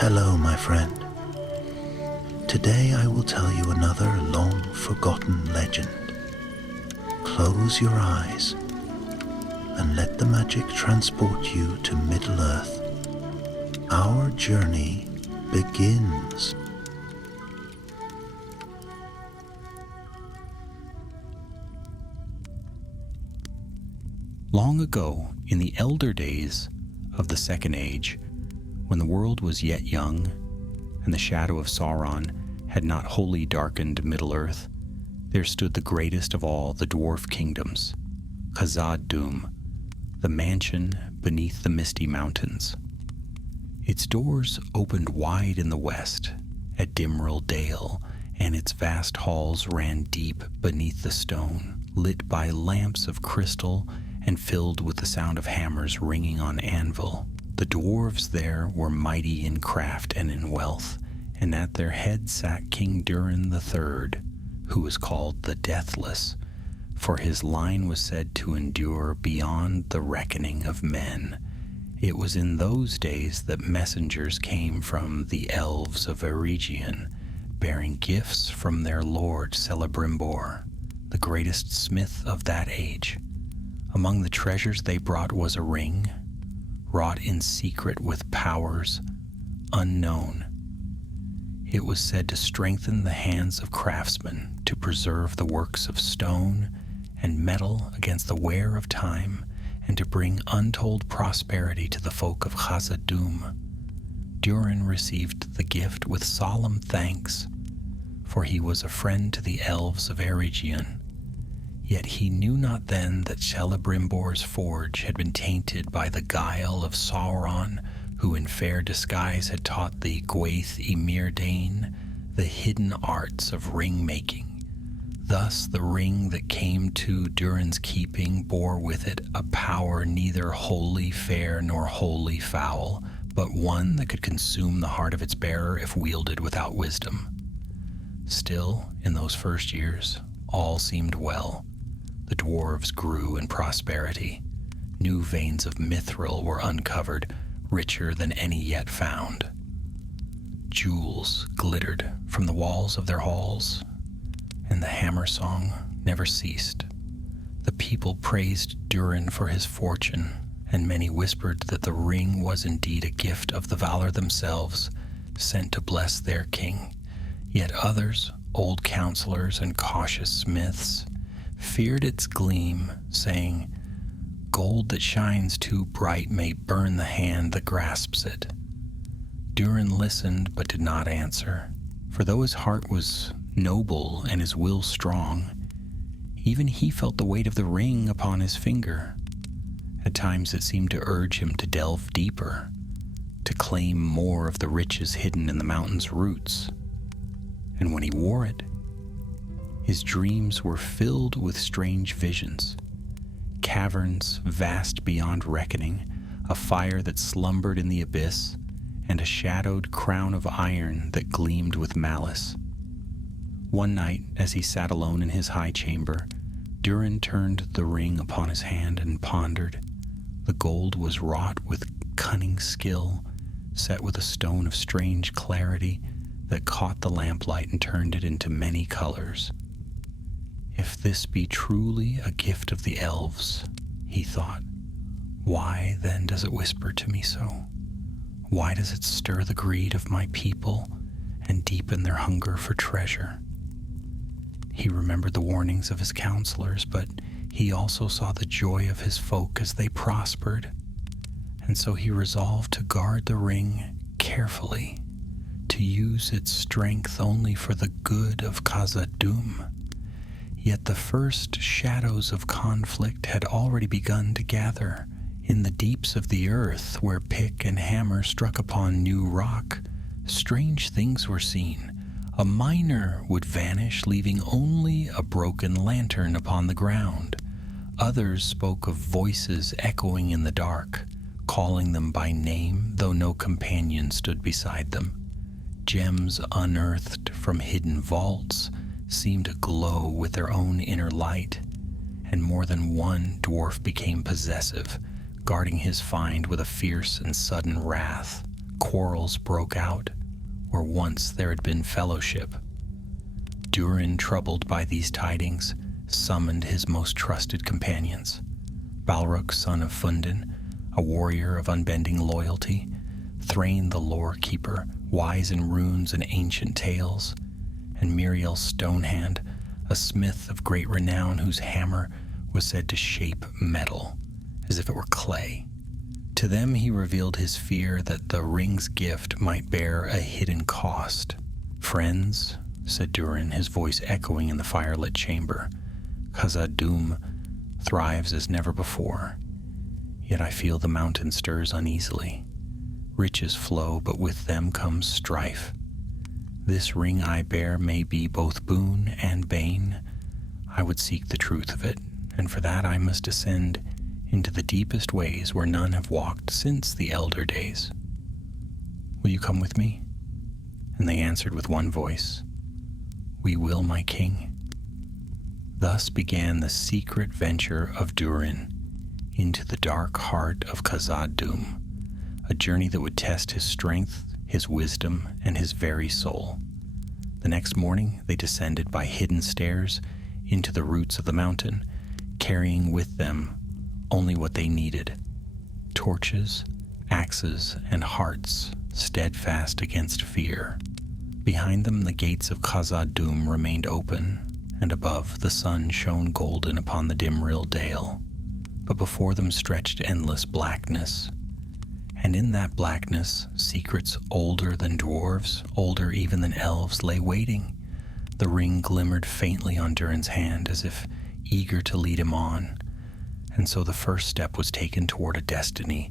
Hello, my friend. Today I will tell you another long-forgotten legend. Close your eyes and let the magic transport you to Middle-earth. Our journey begins. Long ago, in the elder days of the Second Age, when the world was yet young, and the shadow of Sauron had not wholly darkened Middle-earth, there stood the greatest of all the dwarf kingdoms, Khazad-dûm, the mansion beneath the misty mountains. Its doors opened wide in the west, at Dimril Dale, and its vast halls ran deep beneath the stone, lit by lamps of crystal and filled with the sound of hammers ringing on anvil. The dwarves there were mighty in craft and in wealth, and at their head sat King Durin III, who was called the Deathless, for his line was said to endure beyond the reckoning of men. It was in those days that messengers came from the elves of Eregion, bearing gifts from their lord Celebrimbor, the greatest smith of that age. Among the treasures they brought was a ring, wrought in secret with powers unknown. It was said to strengthen the hands of craftsmen, to preserve the works of stone and metal against the wear of time, and to bring untold prosperity to the folk of Khazad-dûm. Durin received the gift with solemn thanks, for he was a friend to the elves of Eregion. Yet he knew not then that Celebrimbor's forge had been tainted by the guile of Sauron, who in fair disguise had taught the Gwaith y Myrdain the hidden arts of ring-making. Thus the ring that came to Durin's keeping bore with it a power neither wholly fair nor wholly foul, but one that could consume the heart of its bearer if wielded without wisdom. Still, in those first years, all seemed well. The dwarves grew in prosperity. New veins of mithril were uncovered, richer than any yet found. Jewels glittered from the walls of their halls, and the hammer song never ceased. The people praised Durin for his fortune, and many whispered that the ring was indeed a gift of the Valar themselves, sent to bless their king. Yet others, old counselors and cautious smiths, feared its gleam, saying, "Gold that shines too bright may burn the hand that grasps it." Durin listened but did not answer, for though his heart was noble and his will strong, even he felt the weight of the ring upon his finger. At times it seemed to urge him to delve deeper, to claim more of the riches hidden in the mountain's roots. And when he wore it, his dreams were filled with strange visions. Caverns vast beyond reckoning, a fire that slumbered in the abyss, and a shadowed crown of iron that gleamed with malice. One night, as he sat alone in his high chamber, Durin turned the ring upon his hand and pondered. The gold was wrought with cunning skill, set with a stone of strange clarity that caught the lamplight and turned it into many colors. If this be truly a gift of the elves, he thought, why then does it whisper to me so? Why does it stir the greed of my people and deepen their hunger for treasure? He remembered the warnings of his counselors, but he also saw the joy of his folk as they prospered, and so he resolved to guard the ring carefully, to use its strength only for the good of Khazad-dûm. Yet the first shadows of conflict had already begun to gather. In the deeps of the earth, where pick and hammer struck upon new rock, strange things were seen. A miner would vanish, leaving only a broken lantern upon the ground. Others spoke of voices echoing in the dark, calling them by name, though no companion stood beside them. Gems unearthed from hidden vaults seemed to glow with their own inner light, and more than one dwarf became possessive, guarding his find with a fierce and sudden wrath, quarrels broke out where once there had been fellowship. Durin, troubled by these tidings, summoned his most trusted companions. Balrog, son of Fundin, a warrior of unbending loyalty, Thrain the lore keeper, wise in runes and ancient tales, and Miriel Stonehand, a smith of great renown whose hammer was said to shape metal as if it were clay. To them he revealed his fear that the ring's gift might bear a hidden cost. "Friends," said Durin, his voice echoing in the firelit chamber, "Khazad-dûm thrives as never before, yet I feel the mountain stirs uneasily. Riches flow, but with them comes strife. This ring I bear may be both boon and bane. I would seek the truth of it, and for that I must descend into the deepest ways where none have walked since the elder days. Will you come with me?" And they answered with one voice, "We will, my king." Thus began the secret venture of Durin into the dark heart of Khazad-dûm, a journey that would test his strength, his wisdom, and his very soul. The next morning they descended by hidden stairs into the roots of the mountain, carrying with them only what they needed: torches, axes, and hearts steadfast against fear. Behind them the gates of Khazad-dûm remained open, and above the sun shone golden upon the Dimril Dale. But before them stretched endless blackness, and in that blackness secrets older than dwarves, older even than elves, lay waiting. The ring glimmered faintly on Durin's hand as if eager to lead him on, and so the first step was taken toward a destiny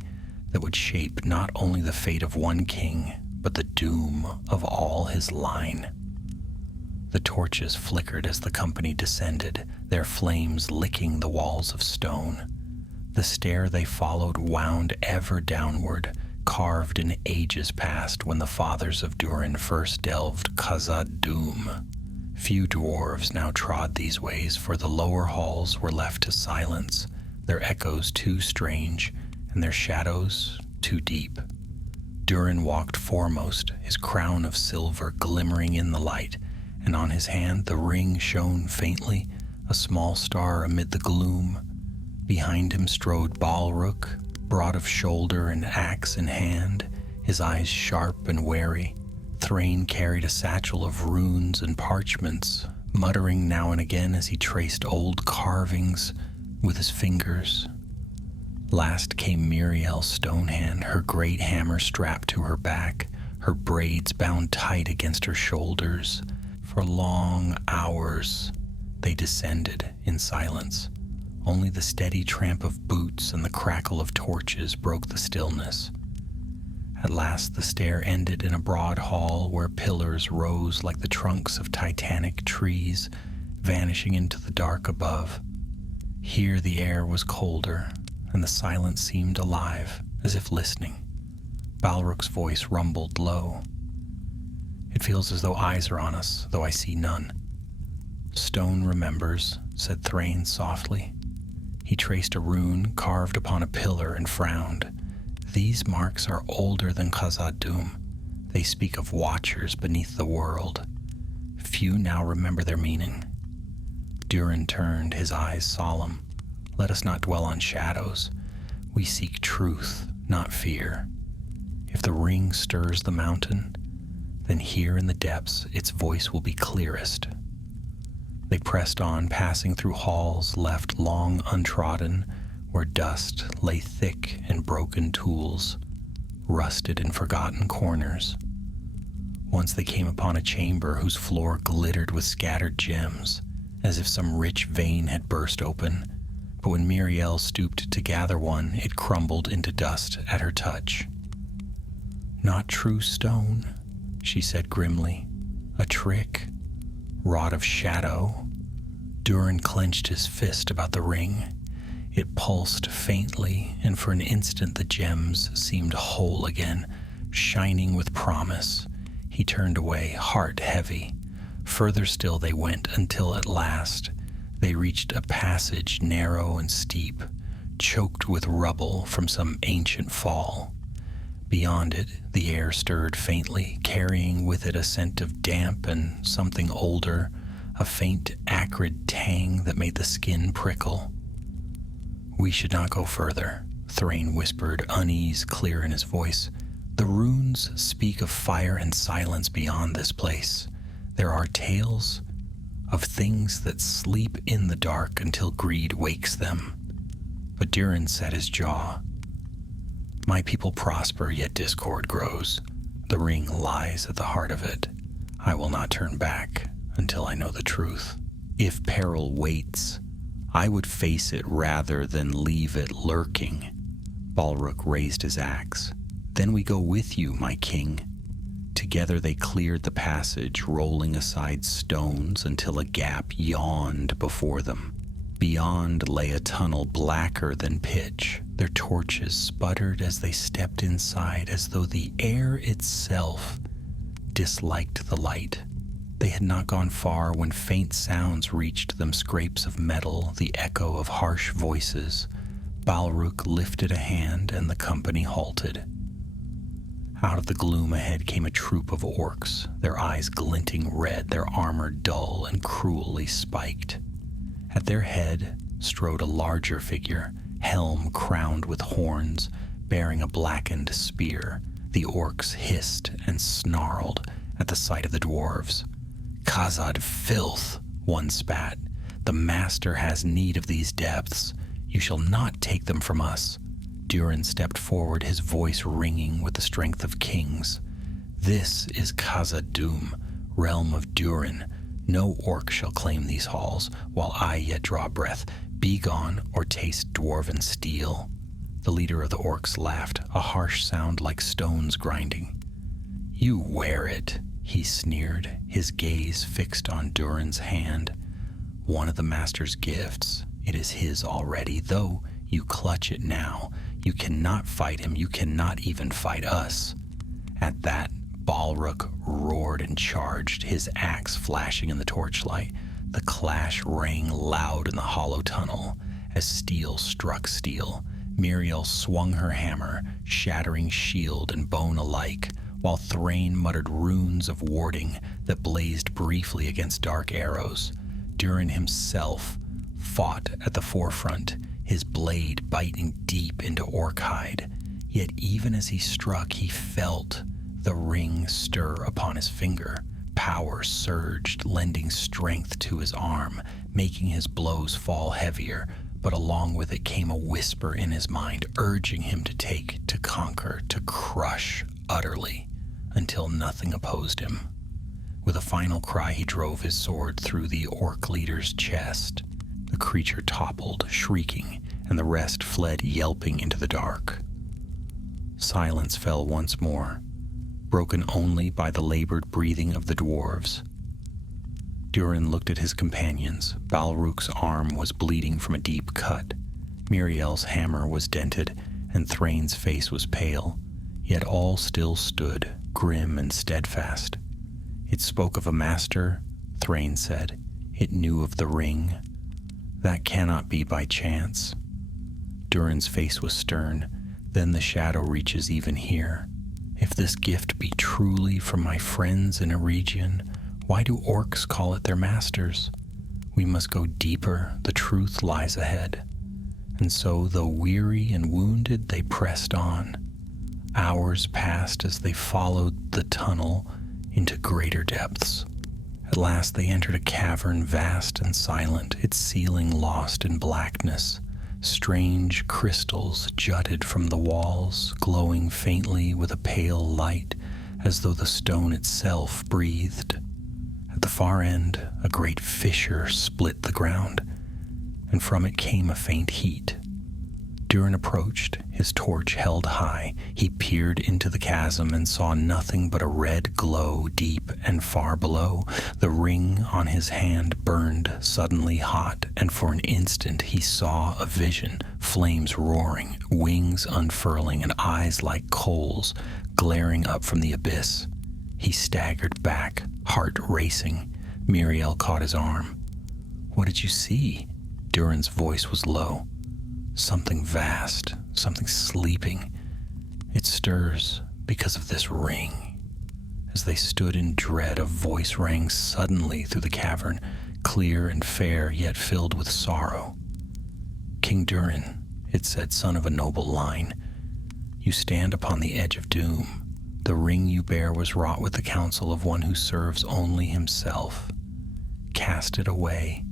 that would shape not only the fate of one king, but the doom of all his line. The torches flickered as the company descended, their flames licking the walls of stone. The stair they followed wound ever downward, carved in ages past when the fathers of Durin first delved Khazad-dûm. Few dwarves now trod these ways, for the lower halls were left to silence, their echoes too strange, and their shadows too deep. Durin walked foremost, his crown of silver glimmering in the light, and on his hand the ring shone faintly, a small star amid the gloom. Behind him strode Balrog, broad of shoulder and axe in hand, his eyes sharp and wary. Thrain carried a satchel of runes and parchments, muttering now and again as he traced old carvings with his fingers. Last came Miriel Stonehand, her great hammer strapped to her back, her braids bound tight against her shoulders. For long hours they descended in silence. Only the steady tramp of boots and the crackle of torches broke the stillness. At last the stair ended in a broad hall where pillars rose like the trunks of titanic trees, vanishing into the dark above. Here the air was colder, and the silence seemed alive, as if listening. Balrog's voice rumbled low. "It feels as though eyes are on us, though I see none." "Stone remembers," said Thrain softly. He traced a rune carved upon a pillar and frowned. "These marks are older than Khazad-dûm. They speak of watchers beneath the world. Few now remember their meaning." Durin turned, his eyes solemn. "Let us not dwell on shadows. We seek truth, not fear. If the ring stirs the mountain, then here in the depths its voice will be clearest." They pressed on, passing through halls left long untrodden, where dust lay thick in broken tools, rusted in forgotten corners. Once they came upon a chamber whose floor glittered with scattered gems, as if some rich vein had burst open, but when Miriel stooped to gather one, it crumbled into dust at her touch. "Not true stone," she said grimly. "A trick, wrought of shadow." Durin clenched his fist about the ring. It pulsed faintly, and for an instant the gems seemed whole again, shining with promise. He turned away, heart heavy. Further still they went, until at last they reached a passage narrow and steep, choked with rubble from some ancient fall. Beyond it, the air stirred faintly, carrying with it a scent of damp and something older, a faint, acrid tang that made the skin prickle. "We should not go further," Thrain whispered, unease clear in his voice. "The runes speak of fire and silence beyond this place. There are tales of things that sleep in the dark until greed wakes them." But Durin set his jaw. "My people prosper, yet discord grows. The ring lies at the heart of it. I will not turn back until I know the truth. If peril waits, I would face it rather than leave it lurking." Balrog raised his axe. "Then we go with you, my king." Together they cleared the passage, rolling aside stones until a gap yawned before them. Beyond lay a tunnel blacker than pitch. Their torches sputtered as they stepped inside, as though the air itself disliked the light. They had not gone far when faint sounds reached them, scrapes of metal, the echo of harsh voices. Balrog lifted a hand and the company halted. Out of the gloom ahead came a troop of orcs, their eyes glinting red, their armor dull and cruelly spiked. At their head strode a larger figure, helm crowned with horns, bearing a blackened spear. The orcs hissed and snarled at the sight of the dwarves. "Khazad filth," one spat. "The master has need of these depths. You shall not take them from us." Durin stepped forward, his voice ringing with the strength of kings. "This is Khazad-dûm, realm of Durin. No orc shall claim these halls, while I yet draw breath. Begone, or taste dwarven steel." The leader of the orcs laughed, a harsh sound like stones grinding. "You wear it," he sneered, his gaze fixed on Durin's hand. "One of the master's gifts. It is his already, though you clutch it now. You cannot fight him, you cannot even fight us." At that, Balrog roared and charged, his axe flashing in the torchlight. The clash rang loud in the hollow tunnel. As steel struck steel, Miriel swung her hammer, shattering shield and bone alike, while Thrain muttered runes of warding that blazed briefly against dark arrows. Durin himself fought at the forefront, his blade biting deep into orc hide. Yet even as he struck, he felt the ring stir upon his finger. Power surged, lending strength to his arm, making his blows fall heavier, but along with it came a whisper in his mind, urging him to take, to conquer, to crush utterly, until nothing opposed him. With a final cry, he drove his sword through the orc leader's chest. The creature toppled, shrieking, and the rest fled yelping into the dark. Silence fell once more, broken only by the labored breathing of the dwarves. Durin looked at his companions. Balrog's arm was bleeding from a deep cut. Miriel's hammer was dented, and Thrain's face was pale, yet all still stood, grim and steadfast. "It spoke of a master," Thrain said. "It knew of the ring. That cannot be by chance." Durin's face was stern. "Then the shadow reaches even here. If this gift be truly from my friends in a region, why do orcs call it their masters? We must go deeper, the truth lies ahead." And so, though weary and wounded, they pressed on. Hours passed as they followed the tunnel into greater depths. At last they entered a cavern vast and silent, its ceiling lost in blackness. Strange crystals jutted from the walls, glowing faintly with a pale light, as though the stone itself breathed. At the far end, a great fissure split the ground, and from it came a faint heat. Durin approached, his torch held high. He peered into the chasm and saw nothing but a red glow deep and far below. The ring on his hand burned suddenly hot, and for an instant he saw a vision, flames roaring, wings unfurling, and eyes like coals glaring up from the abyss. He staggered back, heart racing. Miriel caught his arm. "What did you see?" Durin's voice was low. "Something vast, something sleeping. It stirs because of this ring. As they stood in dread, a voice rang suddenly through the cavern, clear and fair, yet filled with sorrow. "King Durin," it said, "son of a noble line, you stand upon the edge of doom. The ring you bear was wrought with the counsel of one who serves only himself. Cast it away,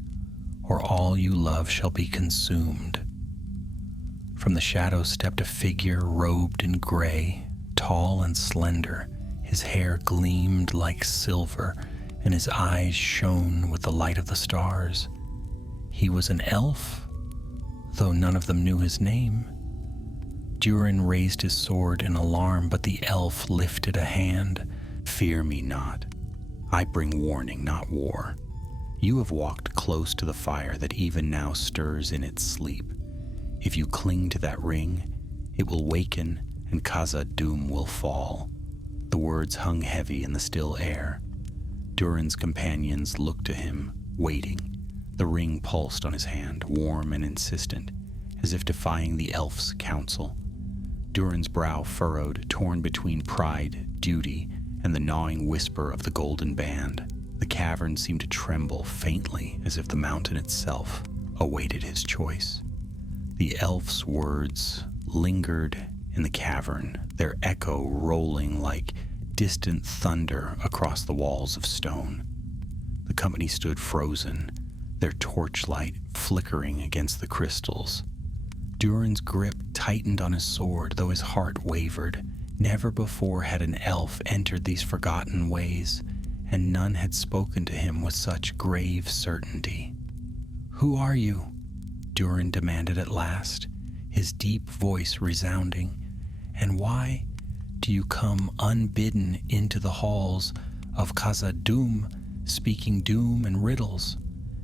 or all you love shall be consumed." From the shadows stepped a figure robed in gray, tall and slender. His hair gleamed like silver, and his eyes shone with the light of the stars. He was an elf, though none of them knew his name. Durin raised his sword in alarm, but the elf lifted a hand. "Fear me not. I bring warning, not war. You have walked close to the fire that even now stirs in its sleep. If you cling to that ring, it will waken and Khazad-dûm will fall." The words hung heavy in the still air. Durin's companions looked to him, waiting. The ring pulsed on his hand, warm and insistent, as if defying the elf's counsel. Durin's brow furrowed, torn between pride, duty, and the gnawing whisper of the golden band. The cavern seemed to tremble faintly, as if the mountain itself awaited his choice. The elf's words lingered in the cavern, their echo rolling like distant thunder across the walls of stone. The company stood frozen, their torchlight flickering against the crystals. Durin's grip tightened on his sword, though his heart wavered. Never before had an elf entered these forgotten ways, and none had spoken to him with such grave certainty. "Who are you?" Durin demanded at last, his deep voice resounding. "And why do you come unbidden into the halls of Khazad-dûm, speaking doom and riddles?"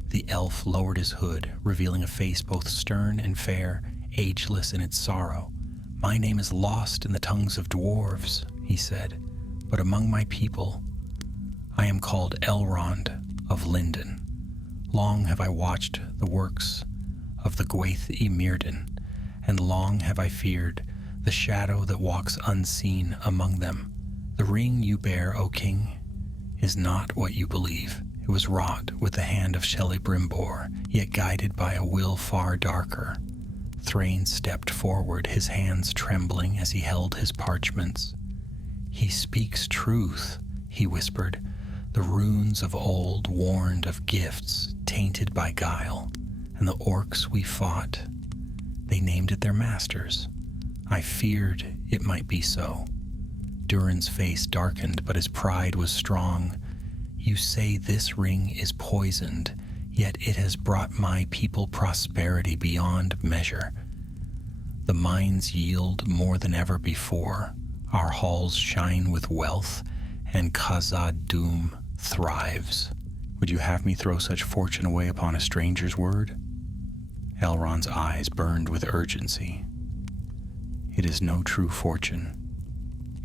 The elf lowered his hood, revealing a face both stern and fair, ageless in its sorrow. "My name is lost in the tongues of dwarves," he said, "but among my people I am called Elrond of Lindon. Long have I watched the works of the Gwaith y Myrddin, and long have I feared the shadow that walks unseen among them. The ring you bear, O king, is not what you believe. It was wrought with the hand of Celebrimbor, yet guided by a will far darker." Thrain stepped forward, his hands trembling as he held his parchments. "He speaks truth," he whispered. "The runes of old warned of gifts tainted by guile, and the orcs we fought, they named it their masters. I feared it might be so." Durin's face darkened, but his pride was strong. "You say this ring is poisoned, yet it has brought my people prosperity beyond measure. The mines yield more than ever before, our halls shine with wealth, and Khazad-dûm thrives. Would you have me throw such fortune away upon a stranger's word?" Elrond's eyes burned with urgency. "It is no true fortune.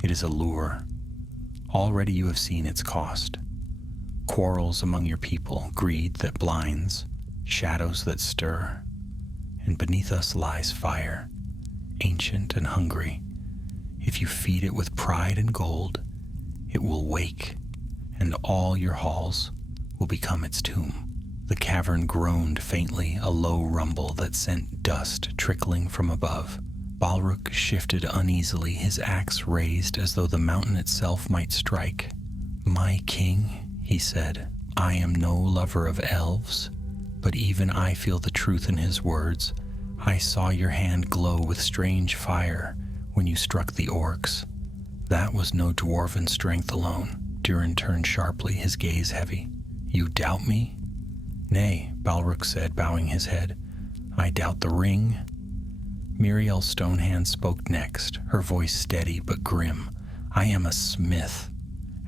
It is a lure. Already you have seen its cost. Quarrels among your people, greed that blinds, shadows that stir, and beneath us lies fire, ancient and hungry. If you feed it with pride and gold, it will wake, and all your halls will become its tomb." The cavern groaned faintly, a low rumble that sent dust trickling from above. Balrog shifted uneasily, his axe raised as though the mountain itself might strike. "My king," he said, "I am no lover of elves, but even I feel the truth in his words. I saw your hand glow with strange fire when you struck the orcs. That was no dwarven strength alone." Durin turned sharply, his gaze heavy. "You doubt me?" "Nay," Balrog said, bowing his head. "I doubt the ring." Miriel Stonehand spoke next, her voice steady but grim. "I am a smith,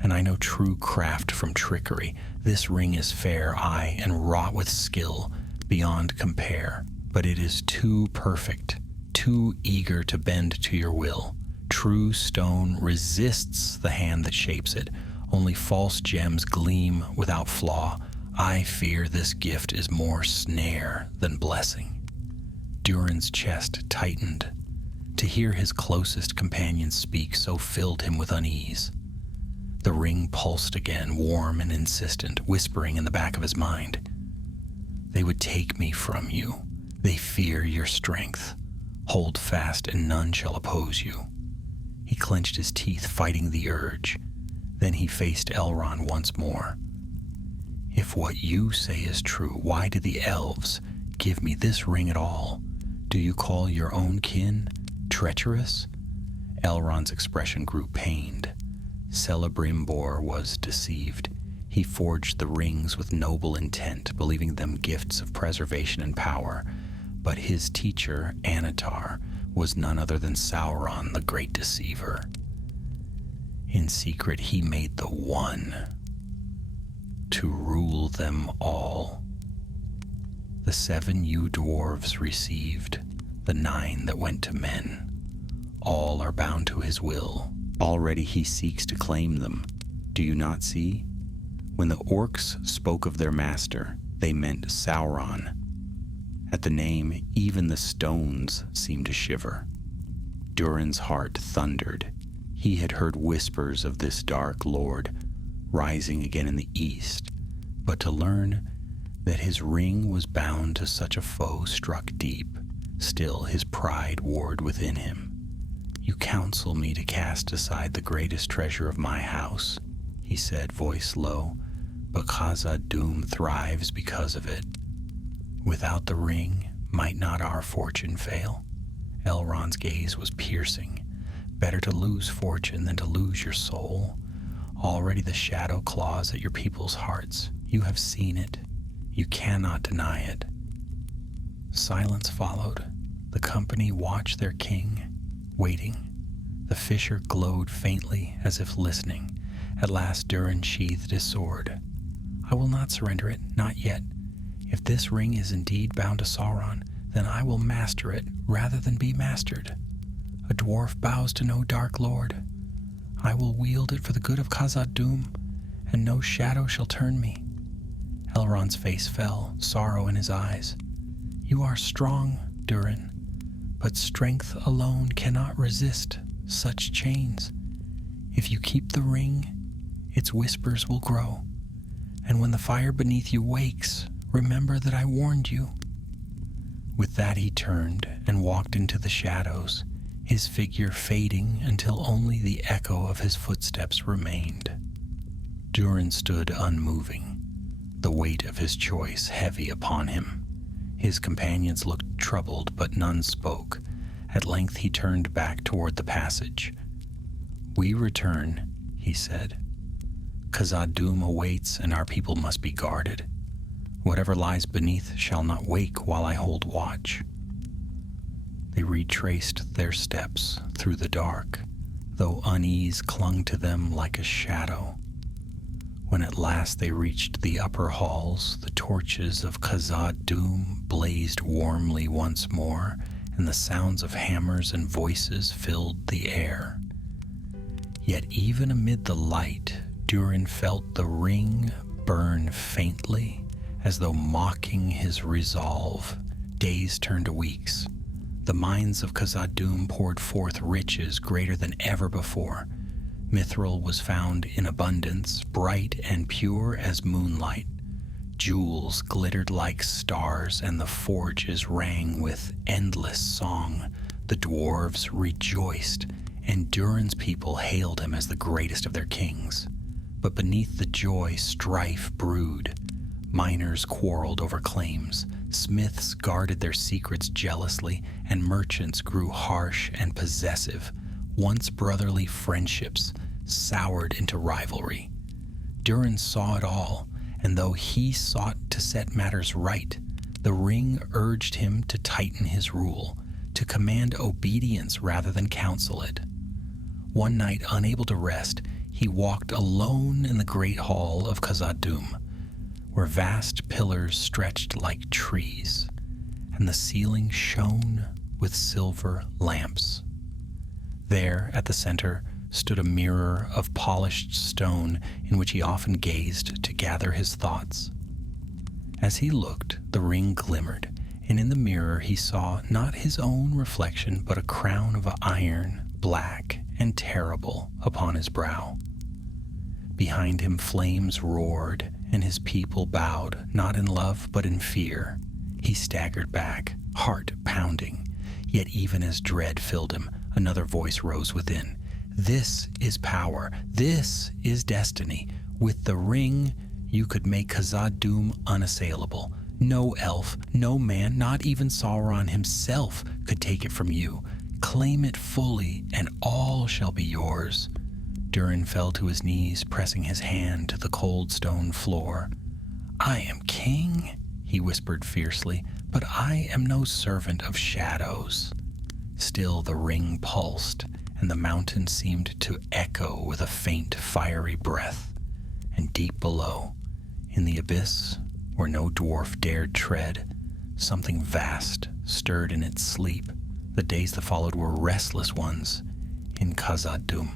and I know true craft from trickery. This ring is fair, aye, and wrought with skill beyond compare, but it is too perfect, too eager to bend to your will. True stone resists the hand that shapes it. Only false gems gleam without flaw. I fear this gift is more snare than blessing." Durin's chest tightened. To hear his closest companions speak so filled him with unease. The ring pulsed again, warm and insistent, whispering in the back of his mind. They would take me from you. They fear your strength. Hold fast and none shall oppose you. He clenched his teeth, fighting the urge. Then he faced Elrond once more. If what you say is true, why did the elves give me this ring at all? Do you call your own kin treacherous? Elrond's expression grew pained. Celebrimbor was deceived. He forged the rings with noble intent, believing them gifts of preservation and power. But his teacher, Anatar, was none other than Sauron, the great deceiver. In secret, he made the One to rule them all. The 7 you dwarves received, the 9 that went to men. All are bound to his will. Already he seeks to claim them. Do you not see? When the orcs spoke of their master, they meant Sauron. At the name, even the stones seemed to shiver. Durin's heart thundered. He had heard whispers of this dark lord rising again in the east, but to learn that his ring was bound to such a foe struck deep. Still his pride warred within him. You counsel me to cast aside the greatest treasure of my house, he said, voice low, but Khazad-dûm thrives because of it. Without the ring, might not our fortune fail? Elrond's gaze was piercing. Better to lose fortune than to lose your soul. Already the shadow claws at your people's hearts. You have seen it. You cannot deny it. Silence followed. The company watched their king, waiting. The fisher glowed faintly as if listening. At last Durin sheathed his sword. I will not surrender it, not yet. If this ring is indeed bound to Sauron, then I will master it rather than be mastered. A dwarf bows to no dark lord. I will wield it for the good of Khazad-dûm, and no shadow shall turn me. Elrond's face fell, sorrow in his eyes. You are strong, Durin, but strength alone cannot resist such chains. If you keep the ring, its whispers will grow, and when the fire beneath you wakes, remember that I warned you. With that he turned and walked into the shadows, his figure fading until only the echo of his footsteps remained. Durin stood unmoving, the weight of his choice heavy upon him. His companions looked troubled, but none spoke. At length he turned back toward the passage. We return, he said. Khazad-dûm awaits, and our people must be guarded. Whatever lies beneath shall not wake while I hold watch. They retraced their steps through the dark, though unease clung to them like a shadow. When at last they reached the upper halls, the torches of Khazad-dûm blazed warmly once more, and the sounds of hammers and voices filled the air. Yet even amid the light, Durin felt the ring burn faintly, as though mocking his resolve. Days turned to weeks. The mines of Khazad-dûm poured forth riches greater than ever before. Mithril was found in abundance, bright and pure as moonlight. Jewels glittered like stars, and the forges rang with endless song. The dwarves rejoiced, and Durin's people hailed him as the greatest of their kings. But beneath the joy, strife brewed. Miners quarreled over claims, smiths guarded their secrets jealously, and merchants grew harsh and possessive. Once brotherly friendships soured into rivalry. Durin saw it all, and though he sought to set matters right, the ring urged him to tighten his rule, to command obedience rather than counsel it. One night, unable to rest, he walked alone in the great hall of Khazad-dûm, where vast pillars stretched like trees, and the ceiling shone with silver lamps. There, at the center, stood a mirror of polished stone in which he often gazed to gather his thoughts. As he looked, the ring glimmered, and in the mirror he saw not his own reflection, but a crown of iron, black and terrible, upon his brow. Behind him flames roared, and his people bowed, not in love, but in fear. He staggered back, heart pounding, yet even as dread filled him, another voice rose within. This is power. This is destiny. With the ring, you could make Khazad-dûm unassailable. No elf, no man, not even Sauron himself could take it from you. Claim it fully, and all shall be yours. Durin fell to his knees, pressing his hand to the cold stone floor. I am king, he whispered fiercely, but I am no servant of shadows. Still the ring pulsed, and the mountain seemed to echo with a faint, fiery breath. And deep below, in the abyss, where no dwarf dared tread, something vast stirred in its sleep. The days that followed were restless ones in Khazad-dûm.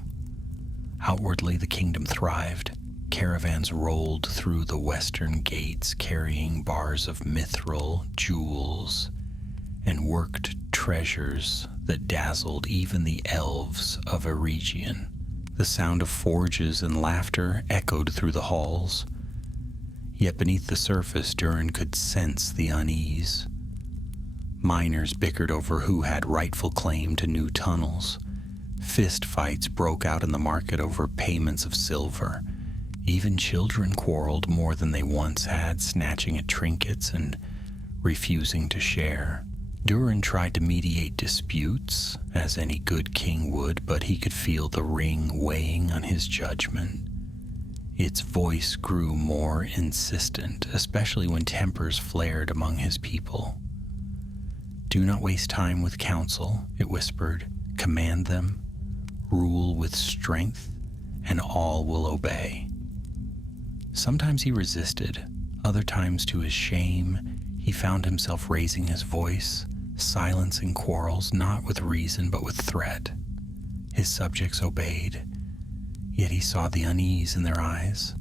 Outwardly the kingdom thrived. Caravans rolled through the western gates carrying bars of mithril, jewels, and worked treasures that dazzled even the elves of Eregion. The sound of forges and laughter echoed through the halls. Yet beneath the surface, Durin could sense the unease. Miners bickered over who had rightful claim to new tunnels. Fist fights broke out in the market over payments of silver. Even children quarreled more than they once had, snatching at trinkets and refusing to share. Durin tried to mediate disputes, as any good king would, but he could feel the ring weighing on his judgment. Its voice grew more insistent, especially when tempers flared among his people. Do not waste time with counsel, it whispered. Command them, rule with strength, and all will obey. Sometimes he resisted. Other times, to his shame, he found himself raising his voice, silencing quarrels not with reason but with threat. His subjects obeyed, yet he saw the unease in their eyes.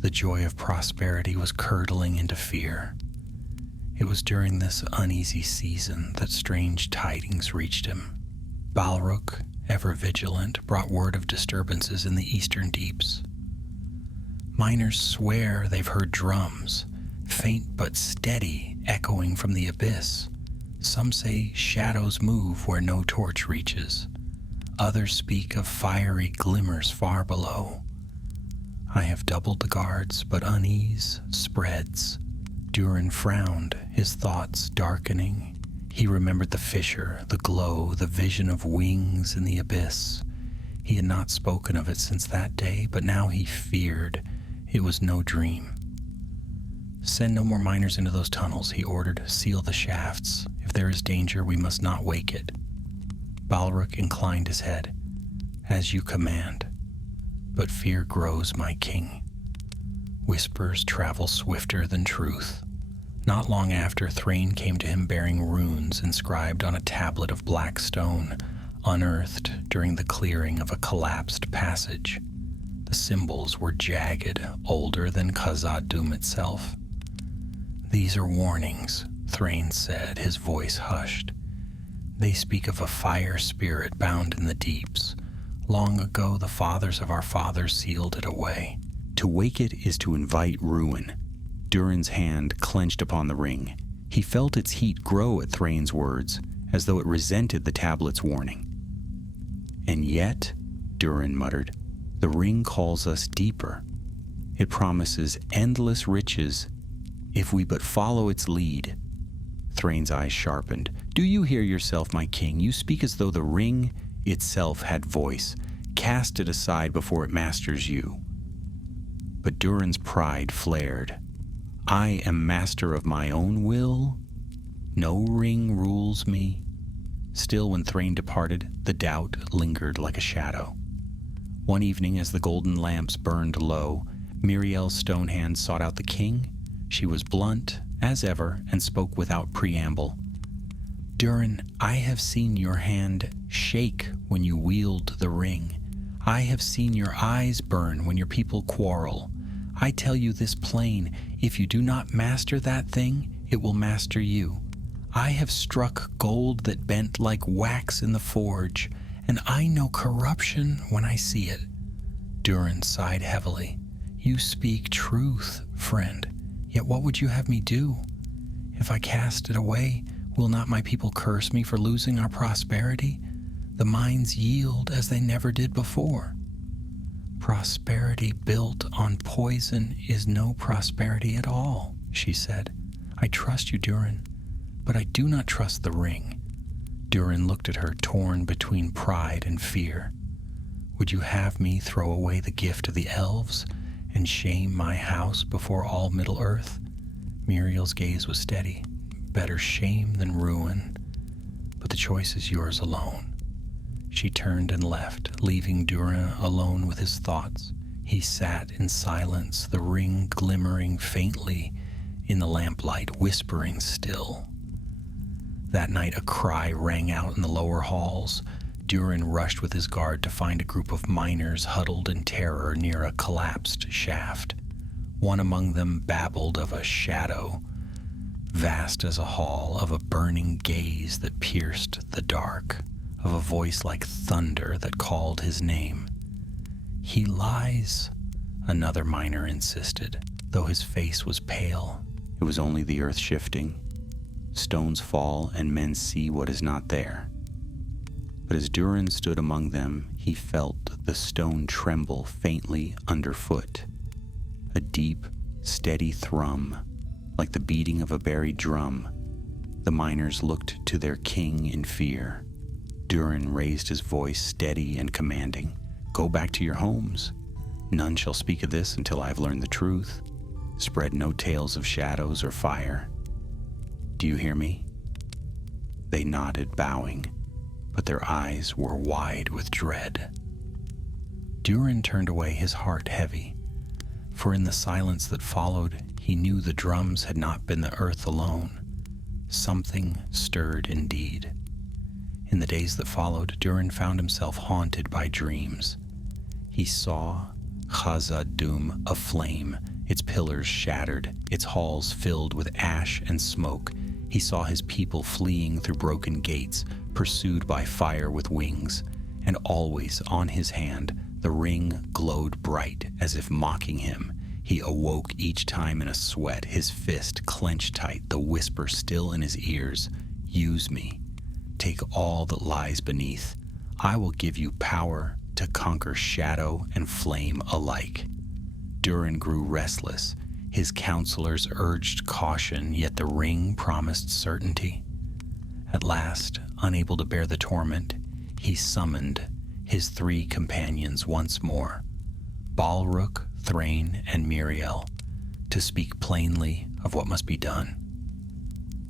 The joy of prosperity was curdling into fear. It was during this uneasy season that strange tidings reached him. Balrog, ever vigilant, brought word of disturbances in the eastern deeps. Miners swear they've heard drums, faint but steady, echoing from the abyss. Some say shadows move where no torch reaches. Others speak of fiery glimmers far below. I have doubled the guards, but unease spreads. Durin frowned, his thoughts darkening. He remembered the fissure, the glow, the vision of wings in the abyss. He had not spoken of it since that day, but now he feared it was no dream. Send no more miners into those tunnels, he ordered. Seal the shafts. If there is danger, we must not wake it. Balrog inclined his head. As you command. But fear grows, my king. Whispers travel swifter than truth. Not long after, Thrain came to him bearing runes inscribed on a tablet of black stone, unearthed during the clearing of a collapsed passage. The symbols were jagged, older than Khazad-dûm itself. These are warnings, Thrain said, his voice hushed. They speak of a fire spirit bound in the deeps. Long ago, the fathers of our fathers sealed it away. To wake it is to invite ruin. Durin's hand clenched upon the ring. He felt its heat grow at Thrain's words, as though it resented the tablet's warning. And yet, Durin muttered, the ring calls us deeper. It promises endless riches if we but follow its lead. Thrain's eyes sharpened. Do you hear yourself, my king? You speak as though the ring itself had voice. Cast it aside before it masters you. But Durin's pride flared. I am master of my own will. No ring rules me. Still, when Thrain departed, the doubt lingered like a shadow. One evening, as the golden lamps burned low, Miriel's stone hand sought out the king. She was blunt, as ever, and spoke without preamble. Durin, I have seen your hand shake when you wield the ring. I have seen your eyes burn when your people quarrel. I tell you this plain, if you do not master that thing, it will master you. I have struck gold that bent like wax in the forge, and I know corruption when I see it." Durin sighed heavily. "You speak truth, friend, yet what would you have me do? If I cast it away, will not my people curse me for losing our prosperity? The mines yield as they never did before." "Prosperity built on poison is no prosperity at all," she said. "I trust you, Durin, but I do not trust the ring." Durin looked at her, torn between pride and fear. "Would you have me throw away the gift of the elves and shame my house before all Middle-earth?" Muriel's gaze was steady. "Better shame than ruin, but the choice is yours alone." She turned and left, leaving Durin alone with his thoughts. He sat in silence, the ring glimmering faintly in the lamplight, whispering still. That night a cry rang out in the lower halls. Durin rushed with his guard to find a group of miners huddled in terror near a collapsed shaft. One among them babbled of a shadow, vast as a hall, of a burning gaze that pierced the dark, of a voice like thunder that called his name. "He lies," another miner insisted, though his face was pale. It was only the earth shifting. Stones fall and men see what is not there. But as Durin stood among them, he felt the stone tremble faintly underfoot. A deep, steady thrum, like the beating of a buried drum. The miners looked to their king in fear. Durin raised his voice, steady and commanding. "Go back to your homes. None shall speak of this until I have learned the truth. Spread no tales of shadows or fire. Do you hear me?" They nodded, bowing, but their eyes were wide with dread. Durin turned away, his heart heavy, for in the silence that followed, he knew the drums had not been the earth alone. Something stirred indeed. In the days that followed, Durin found himself haunted by dreams. He saw Khazad-dûm aflame, its pillars shattered, its halls filled with ash and smoke. He saw his people fleeing through broken gates, pursued by fire with wings, and always on his hand the ring glowed bright, as if mocking him. He awoke each time in a sweat, his fist clenched tight, the whisper still in his ears, "Use me. Take all that lies beneath. I will give you power to conquer shadow and flame alike." Durin grew restless. His counselors urged caution, yet the ring promised certainty. At last, unable to bear the torment, he summoned his 3 companions once more, Balrog, Thrain, and Muriel, to speak plainly of what must be done.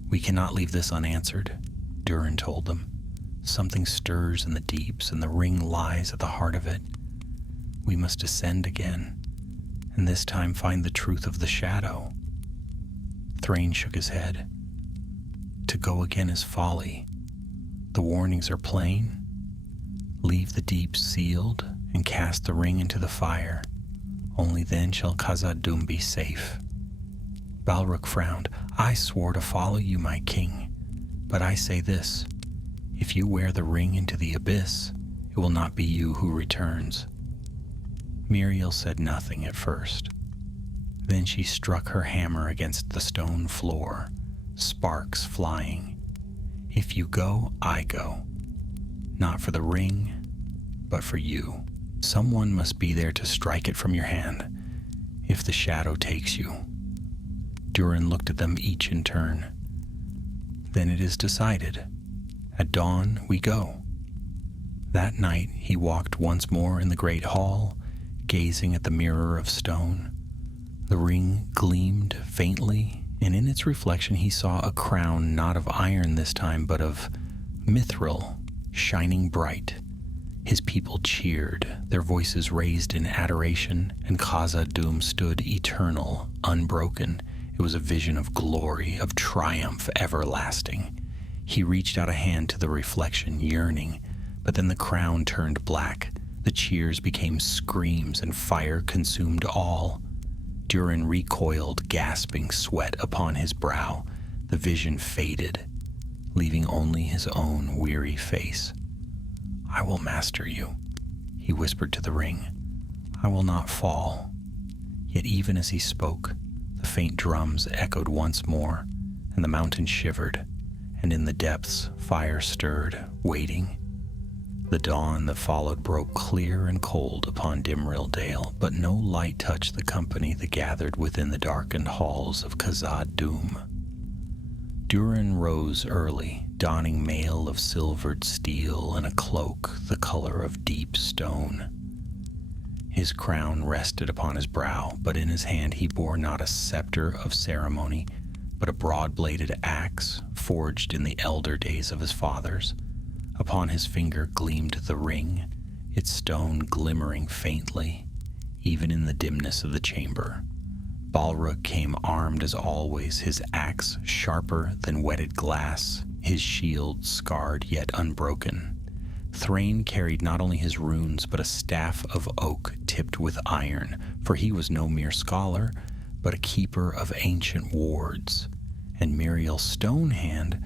"We cannot leave this unanswered," Durin told them. "Something stirs in the deeps, and the ring lies at the heart of it. We must descend again, and this time find the truth of the shadow." Thrain shook his head. "To go again is folly. The warnings are plain. Leave the deep sealed and cast the ring into the fire. Only then shall Khazad-dûm be safe." Balrog frowned. "I swore to follow you, my king, but I say this. If you wear the ring into the abyss, it will not be you who returns." Muriel said nothing at first. Then she struck her hammer against the stone floor, sparks flying. "If you go, I go. Not for the ring, but for you. Someone must be there to strike it from your hand, if the shadow takes you." Durin looked at them each in turn. "Then it is decided. At dawn we go." That night he walked once more in the great hall, gazing at the mirror of stone. The ring gleamed faintly, and in its reflection he saw a crown not of iron this time, but of mithril, shining bright. His people cheered, their voices raised in adoration, and Khazad-dûm stood eternal, unbroken. It was a vision of glory, of triumph everlasting. He reached out a hand to the reflection, yearning, but then the crown turned black. The cheers became screams, and fire consumed all. Durin recoiled, gasping, sweat upon his brow. The vision faded. leaving only his own weary face. "I will master you," he whispered to the ring. "I will not fall." Yet even as he spoke, the faint drums echoed once more, and the mountain shivered, and in the depths fire stirred, waiting. The dawn that followed broke clear and cold upon Dimrill Dale, but no light touched the company that gathered within the darkened halls of Khazad-dûm. Durin rose early, donning mail of silvered steel and a cloak the color of deep stone. His crown rested upon his brow, but in his hand he bore not a scepter of ceremony, but a broad-bladed axe forged in the elder days of his fathers. Upon his finger gleamed the ring, its stone glimmering faintly, even in the dimness of the chamber. Balrog came armed as always, his axe sharper than whetted glass, his shield scarred yet unbroken. Thrain carried not only his runes, but a staff of oak tipped with iron, for he was no mere scholar, but a keeper of ancient wards. And Miriel Stonehand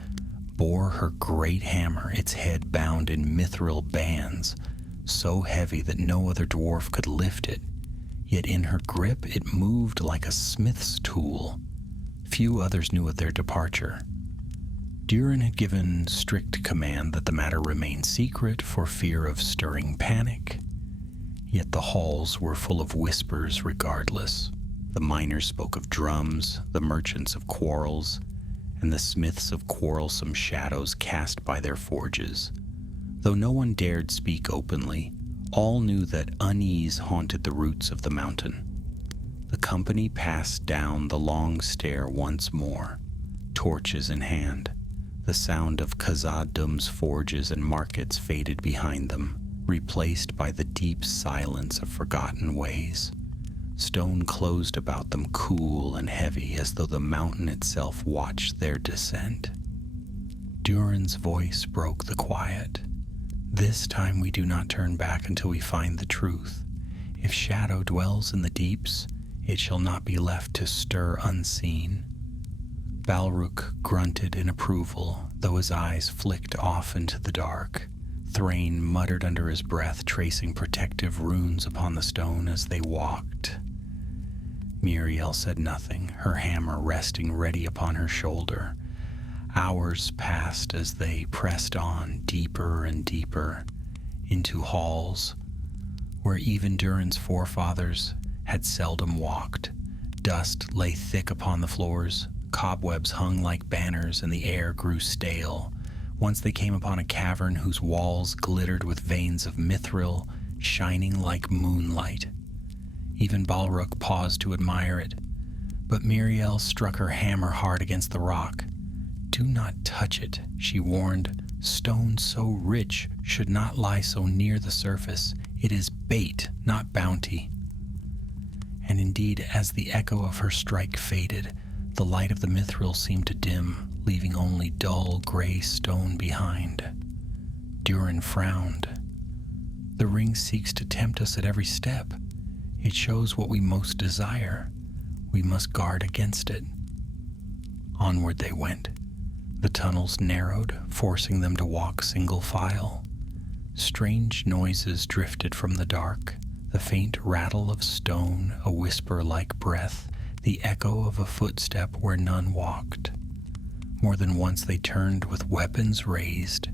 bore her great hammer, its head bound in mithril bands, so heavy that no other dwarf could lift it. Yet in her grip it moved like a smith's tool. Few others knew of their departure. Durin had given strict command that the matter remain secret for fear of stirring panic. Yet the halls were full of whispers regardless. The miners spoke of drums, the merchants of quarrels, and the smiths of quarrelsome shadows cast by their forges. Though no one dared speak openly, all knew that unease haunted the roots of the mountain. The company passed down the long stair once more, torches in hand. The sound of Khazad-dûm's forges and markets faded behind them, replaced by the deep silence of forgotten ways. Stone closed about them, cool and heavy, as though the mountain itself watched their descent. Durin's voice broke the quiet. "This time we do not turn back until we find the truth. If shadow dwells in the deeps, it shall not be left to stir unseen." Balrog grunted in approval, though his eyes flicked off into the dark. Thrain muttered under his breath, tracing protective runes upon the stone as they walked. Miriel said nothing, her hammer resting ready upon her shoulder. Hours passed as they pressed on deeper and deeper into halls where even Durin's forefathers had seldom walked. Dust lay thick upon the floors, cobwebs hung like banners, and the air grew stale. Once they came upon a cavern whose walls glittered with veins of mithril, shining like moonlight. Even Balrog paused to admire it, but Miriel struck her hammer hard against the rock. "Do not touch it," she warned. "Stone so rich should not lie so near the surface. It is bait, not bounty." And indeed, as the echo of her strike faded, the light of the mithril seemed to dim, leaving only dull gray stone behind. Durin frowned. "The ring seeks to tempt us at every step. It shows what we most desire. We must guard against it." Onward they went. The tunnels narrowed, forcing them to walk single file. Strange noises drifted from the dark, the faint rattle of stone, a whisper like breath, the echo of a footstep where none walked. More than once they turned with weapons raised,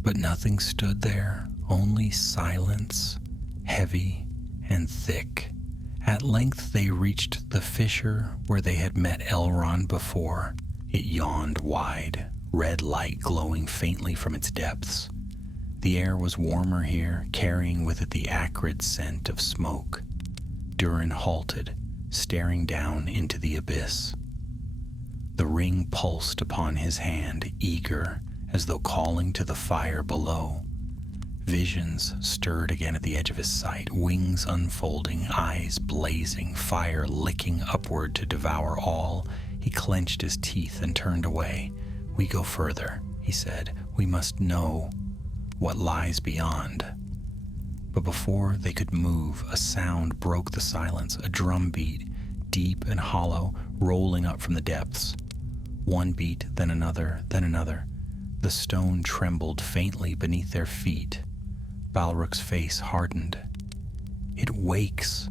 but nothing stood there, only silence, heavy and thick. At length they reached the fissure where they had met Elrond before. It yawned wide, red light glowing faintly from its depths. The air was warmer here, carrying with it the acrid scent of smoke. Durin halted, staring down into the abyss. The ring pulsed upon his hand, eager, as though calling to the fire below. Visions stirred again at the edge of his sight, wings unfolding, eyes blazing, fire licking upward to devour all. He clenched his teeth and turned away. "We go further," he said. "We must know what lies beyond." But before they could move, a sound broke the silence, a drum beat, deep and hollow, rolling up from the depths. One beat, then another, then another. The stone trembled faintly beneath their feet. Balrog's face hardened. "It wakes."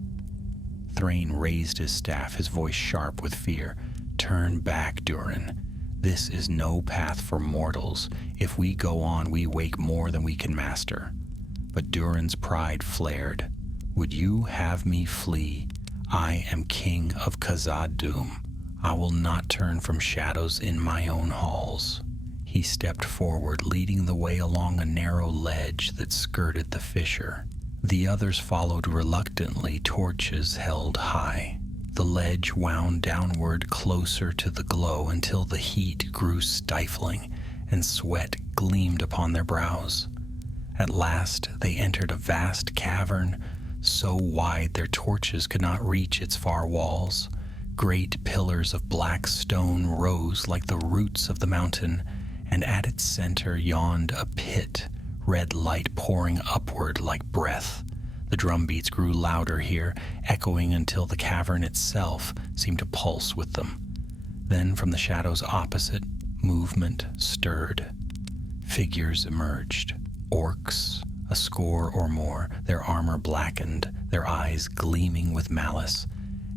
Thrain raised his staff, his voice sharp with fear. "Turn back, Durin. This is no path for mortals. If we go on, we wake more than we can master." But Durin's pride flared. "Would you have me flee? I am king of Khazad-dûm. I will not turn from shadows in my own halls." He stepped forward, leading the way along a narrow ledge that skirted the fissure. The others followed reluctantly, torches held high. The ledge wound downward closer to the glow until the heat grew stifling and sweat gleamed upon their brows. At last they entered a vast cavern, so wide their torches could not reach its far walls. Great pillars of black stone rose like the roots of the mountain, and at its center yawned a pit, red light pouring upward like breath. The drumbeats grew louder here, echoing until the cavern itself seemed to pulse with them. Then from the shadows opposite, movement stirred. Figures emerged. Orcs, a score or more, their armor blackened, their eyes gleaming with malice.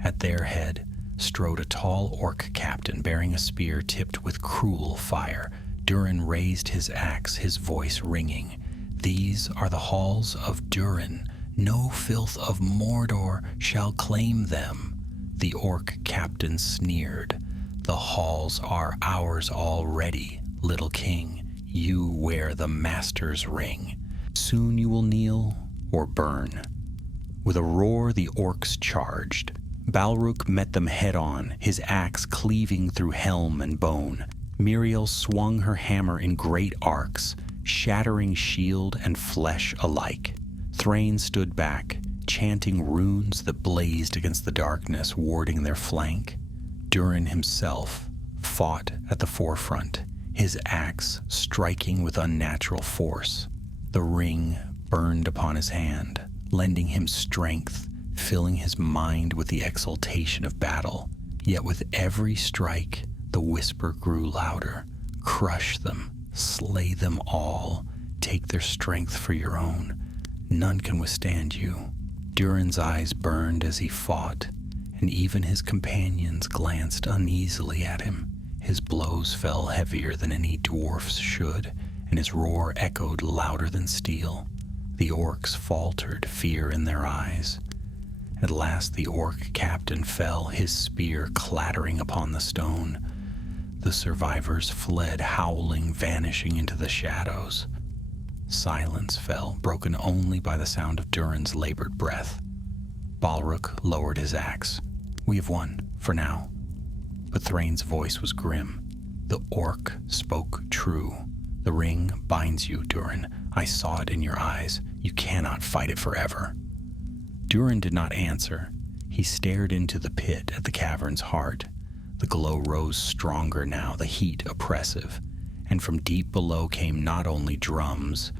At their head strode a tall orc captain bearing a spear tipped with cruel fire. Durin raised his axe, his voice ringing. "These are the halls of Durin. No filth of Mordor shall claim them." The orc captain sneered. "The halls are ours already, little king. You wear the master's ring. Soon you will kneel or burn." With a roar, the orcs charged. Balrog met them head-on, his axe cleaving through helm and bone. Miriel swung her hammer in great arcs, shattering shield and flesh alike. Thrain stood back, chanting runes that blazed against the darkness, warding their flank. Durin himself fought at the forefront, his axe striking with unnatural force. The ring burned upon his hand, lending him strength, filling his mind with the exultation of battle. Yet with every strike, the whisper grew louder. "Crush them, slay them all, take their strength for your own. None can withstand you." Durin's eyes burned as he fought, and even his companions glanced uneasily at him. His blows fell heavier than any dwarf's should, and his roar echoed louder than steel. The orcs faltered, fear in their eyes. At last the orc captain fell, his spear clattering upon the stone. The survivors fled, howling, vanishing into the shadows. Silence fell, broken only by the sound of Durin's labored breath. Balrog lowered his axe. "We have won, for now." But Thrain's voice was grim. "The orc spoke true. The ring binds you, Durin. I saw it in your eyes. You cannot fight it forever." Durin did not answer. He stared into the pit at the cavern's heart. The glow rose stronger now, the heat oppressive, and from deep below came not only drums,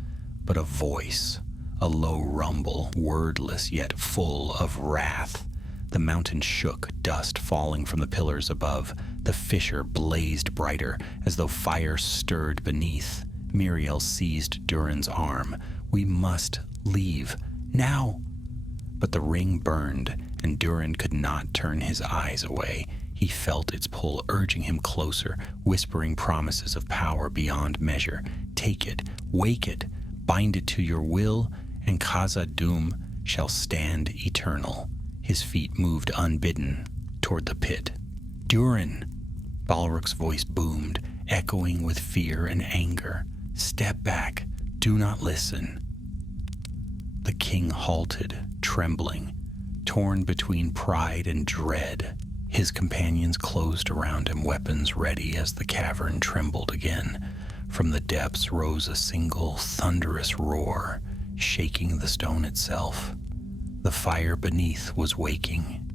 but a voice, a low rumble, wordless yet full of wrath. The mountain shook, dust falling from the pillars above. The fissure blazed brighter, as though fire stirred beneath. Miriel seized Durin's arm. "We must leave, now!" But the ring burned, and Durin could not turn his eyes away. He felt its pull urging him closer, whispering promises of power beyond measure. "Take it, wake it, bind it to your will, and Khazad-dûm shall stand eternal." His feet moved unbidden toward the pit. "Durin!" Balrog's voice boomed, echoing with fear and anger. "Step back. Do not listen." The king halted, trembling, torn between pride and dread. His companions closed around him, weapons ready as the cavern trembled again. From the depths rose a single thunderous roar, shaking the stone itself. The fire beneath was waking,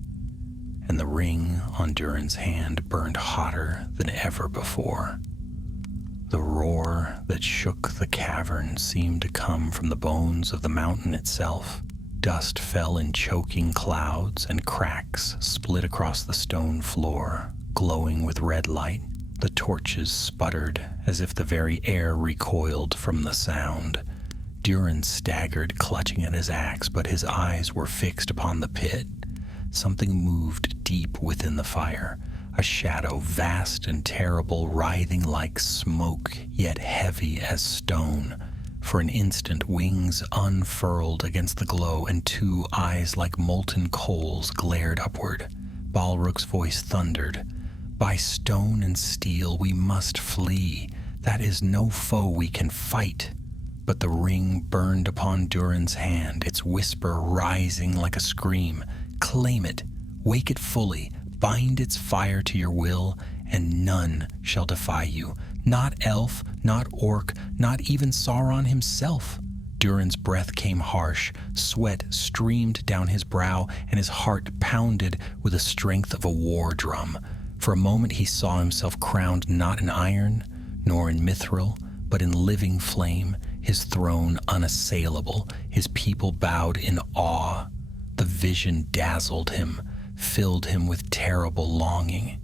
and the ring on Durin's hand burned hotter than ever before. The roar that shook the cavern seemed to come from the bones of the mountain itself. Dust fell in choking clouds, and cracks split across the stone floor, glowing with red light. The torches sputtered as if the very air recoiled from the sound. Durin staggered, clutching at his axe, but his eyes were fixed upon the pit. Something moved deep within the fire, a shadow vast and terrible, writhing like smoke, yet heavy as stone. For an instant, wings unfurled against the glow, and two eyes like molten coals glared upward. Balrog's voice thundered, "By stone and steel we must flee. That is no foe we can fight." But the ring burned upon Durin's hand, its whisper rising like a scream. "Claim it, wake it fully, bind its fire to your will, and none shall defy you. Not elf, not orc, not even Sauron himself." Durin's breath came harsh, sweat streamed down his brow, and his heart pounded with the strength of a war drum. For a moment he saw himself crowned not in iron, nor in mithril, but in living flame, his throne unassailable, his people bowed in awe. The vision dazzled him, filled him with terrible longing.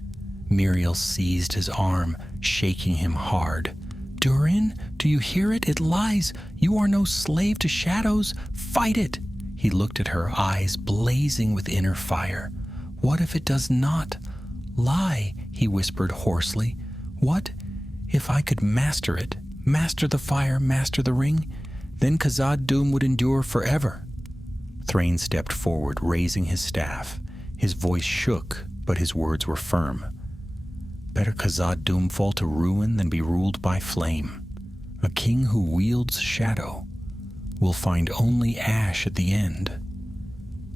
Miriel seized his arm, shaking him hard. "Durin, do you hear it? It lies. You are no slave to shadows. Fight it." He looked at her, eyes blazing with inner fire. "What if it does not lie?" he whispered hoarsely. "What if I could master it? Master the fire, master the ring? Then Khazad-dûm would endure forever." Thrain stepped forward, raising his staff. His voice shook, but his words were firm. "Better Khazad-dûm fall to ruin than be ruled by flame. A king who wields shadow will find only ash at the end.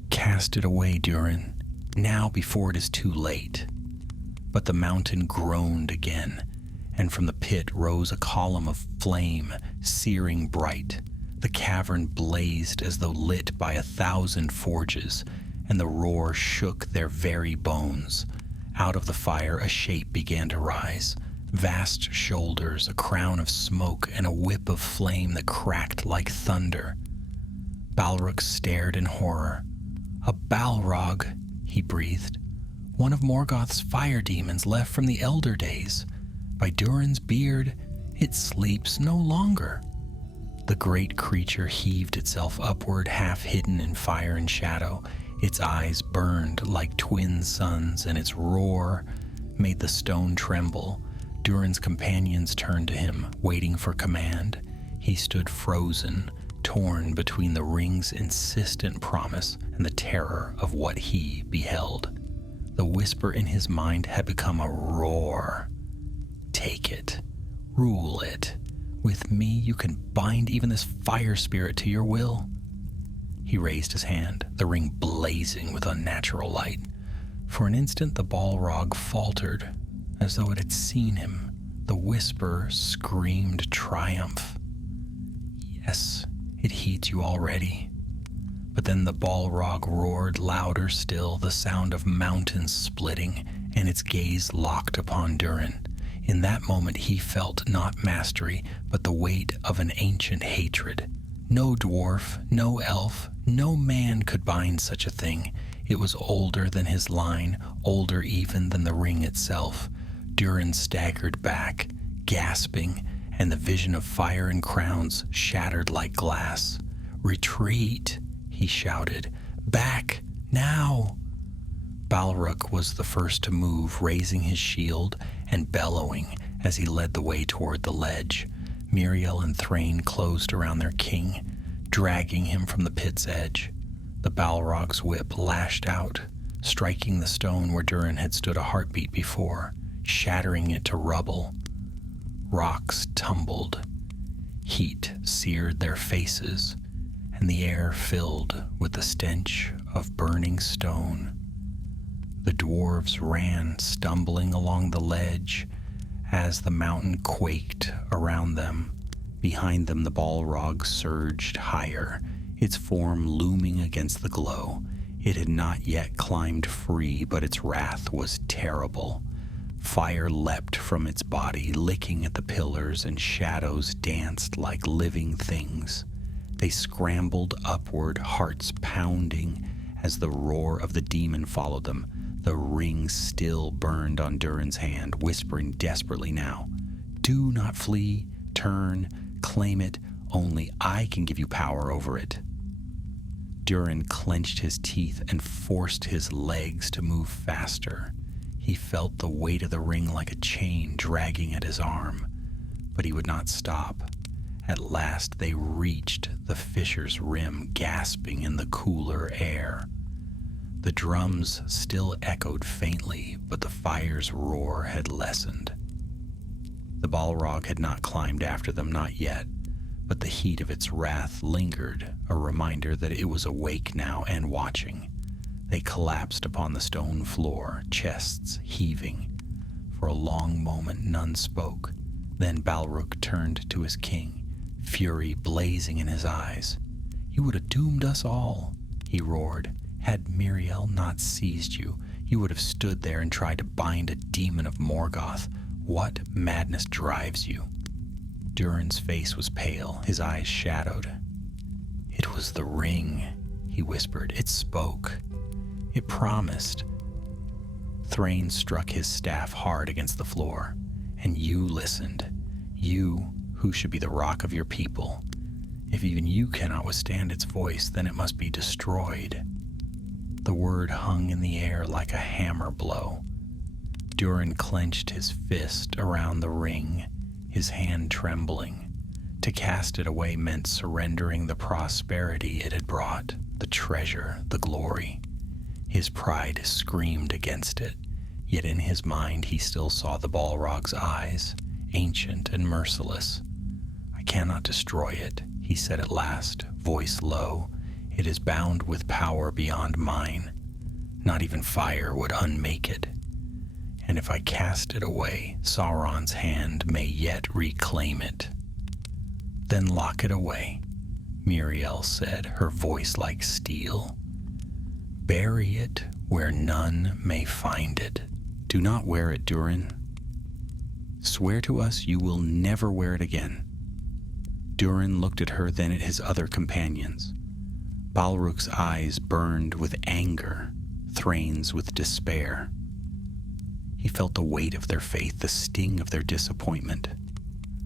Cast it away, Durin, now before it is too late." But the mountain groaned again, and from the pit rose a column of flame, searing bright. The cavern blazed as though lit by 1,000 forges, and the roar shook their very bones. Out of the fire a shape began to rise. Vast shoulders, a crown of smoke, and a whip of flame that cracked like thunder. Balrog stared in horror. "A Balrog," he breathed. "One of Morgoth's fire demons left from the Elder Days. By Durin's beard, it sleeps no longer." The great creature heaved itself upward, half hidden in fire and shadow. Its eyes burned like twin suns, and its roar made the stone tremble. Durin's companions turned to him, waiting for command. He stood frozen, torn between the ring's insistent promise and the terror of what he beheld. The whisper in his mind had become a roar. "Take it. Rule it. With me you can bind even this fire spirit to your will." He raised his hand, the ring blazing with unnatural light. For an instant the Balrog faltered, as though it had seen him. The whisper screamed triumph. "Yes, it heeds you already." But then the Balrog roared louder still, the sound of mountains splitting, and its gaze locked upon Durin. In that moment he felt not mastery, but the weight of an ancient hatred. No dwarf, no elf, no man could bind such a thing. It was older than his line, older even than the ring itself. Durin staggered back, gasping, and the vision of fire and crowns shattered like glass. "Retreat," he shouted. "Back, now!" Balrog was the first to move, raising his shield and bellowing as he led the way toward the ledge. Miriel and Thrain closed around their king, dragging him from the pit's edge. The Balrog's whip lashed out, striking the stone where Durin had stood a heartbeat before, shattering it to rubble. Rocks tumbled. Heat seared their faces, and the air filled with the stench of burning stone. The dwarves ran, stumbling along the ledge as the mountain quaked around them. Behind them the Balrog surged higher, its form looming against the glow. It had not yet climbed free, but its wrath was terrible. Fire leapt from its body, licking at the pillars, and shadows danced like living things. They scrambled upward, hearts pounding, as the roar of the demon followed them. The ring still burned on Durin's hand, whispering desperately now, "Do not flee, turn, claim it, only I can give you power over it." Durin clenched his teeth and forced his legs to move faster. He felt the weight of the ring like a chain dragging at his arm, but he would not stop. At last they reached the fissure's rim, gasping in the cooler air. The drums still echoed faintly, but the fire's roar had lessened. The Balrog had not climbed after them, not yet, but the heat of its wrath lingered, a reminder that it was awake now and watching. They collapsed upon the stone floor, chests heaving. For a long moment none spoke. Then Balrog turned to his king, fury blazing in his eyes. "You would have doomed us all," he roared. "Had Miriel not seized you, you would have stood there and tried to bind a demon of Morgoth. What madness drives you?" Durin's face was pale, his eyes shadowed. "It was the ring," he whispered. "It spoke. It promised." Thrain struck his staff hard against the floor. "And you listened. You, who should be the rock of your people. If even you cannot withstand its voice, then it must be destroyed." The word hung in the air like a hammer blow. Durin clenched his fist around the ring, his hand trembling. To cast it away meant surrendering the prosperity it had brought, the treasure, the glory. His pride screamed against it, yet in his mind he still saw the Balrog's eyes, ancient and merciless. "I cannot destroy it," he said at last, voice low. "It is bound with power beyond mine. Not even fire would unmake it. And if I cast it away, Sauron's hand may yet reclaim it." "Then lock it away," Miriel said, her voice like steel. "Bury it where none may find it. Do not wear it, Durin. Swear to us you will never wear it again." Durin looked at her, then at his other companions. Balrog's eyes burned with anger, Thrain's with despair. He felt the weight of their faith, the sting of their disappointment.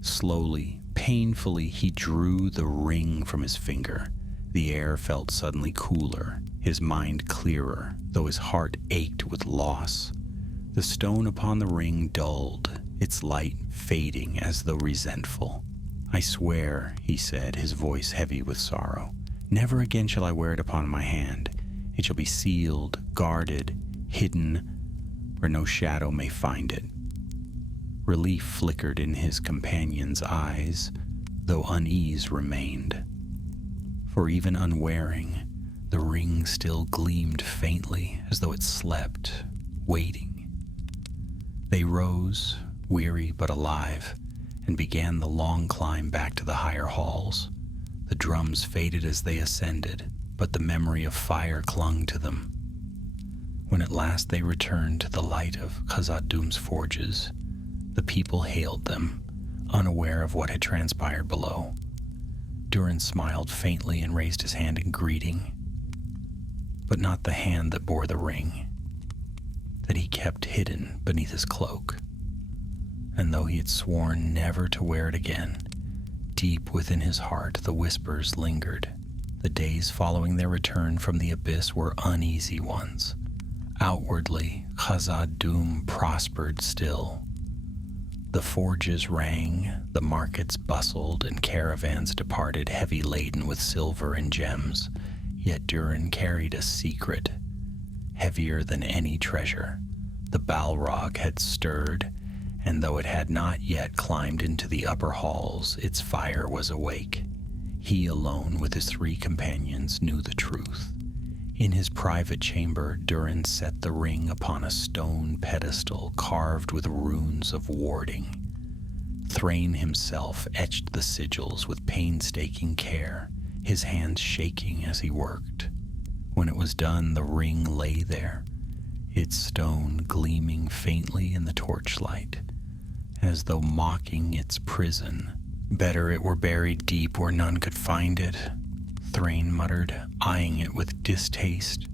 Slowly, painfully, he drew the ring from his finger. The air felt suddenly cooler, his mind clearer, though his heart ached with loss. The stone upon the ring dulled, its light fading as though resentful. "I swear," he said, his voice heavy with sorrow, "never again shall I wear it upon my hand. It shall be sealed, guarded, hidden, where no shadow may find it." Relief flickered in his companion's eyes, though unease remained. For even unwearing, the ring still gleamed faintly, as though it slept, waiting. They rose, weary but alive, and began the long climb back to the higher halls. The drums faded as they ascended, but the memory of fire clung to them. When at last they returned to the light of Khazad-dûm's forges, the people hailed them, unaware of what had transpired below. Durin smiled faintly and raised his hand in greeting, but not the hand that bore the ring, that he kept hidden beneath his cloak. And though he had sworn never to wear it again, deep within his heart the whispers lingered. The days following their return from the abyss were uneasy ones. Outwardly, Khazad-dûm prospered still. The forges rang, the markets bustled, and caravans departed heavy laden with silver and gems. Yet Durin carried a secret, heavier than any treasure. The Balrog had stirred, and though it had not yet climbed into the upper halls, its fire was awake. He alone with his 3 companions knew the truth. In his private chamber, Durin set the ring upon a stone pedestal carved with runes of warding. Thrain himself etched the sigils with painstaking care, his hands shaking as he worked. When it was done, the ring lay there, its stone gleaming faintly in the torchlight, as though mocking its prison. "Better it were buried deep where none could find it," Thrain muttered, eyeing it with distaste.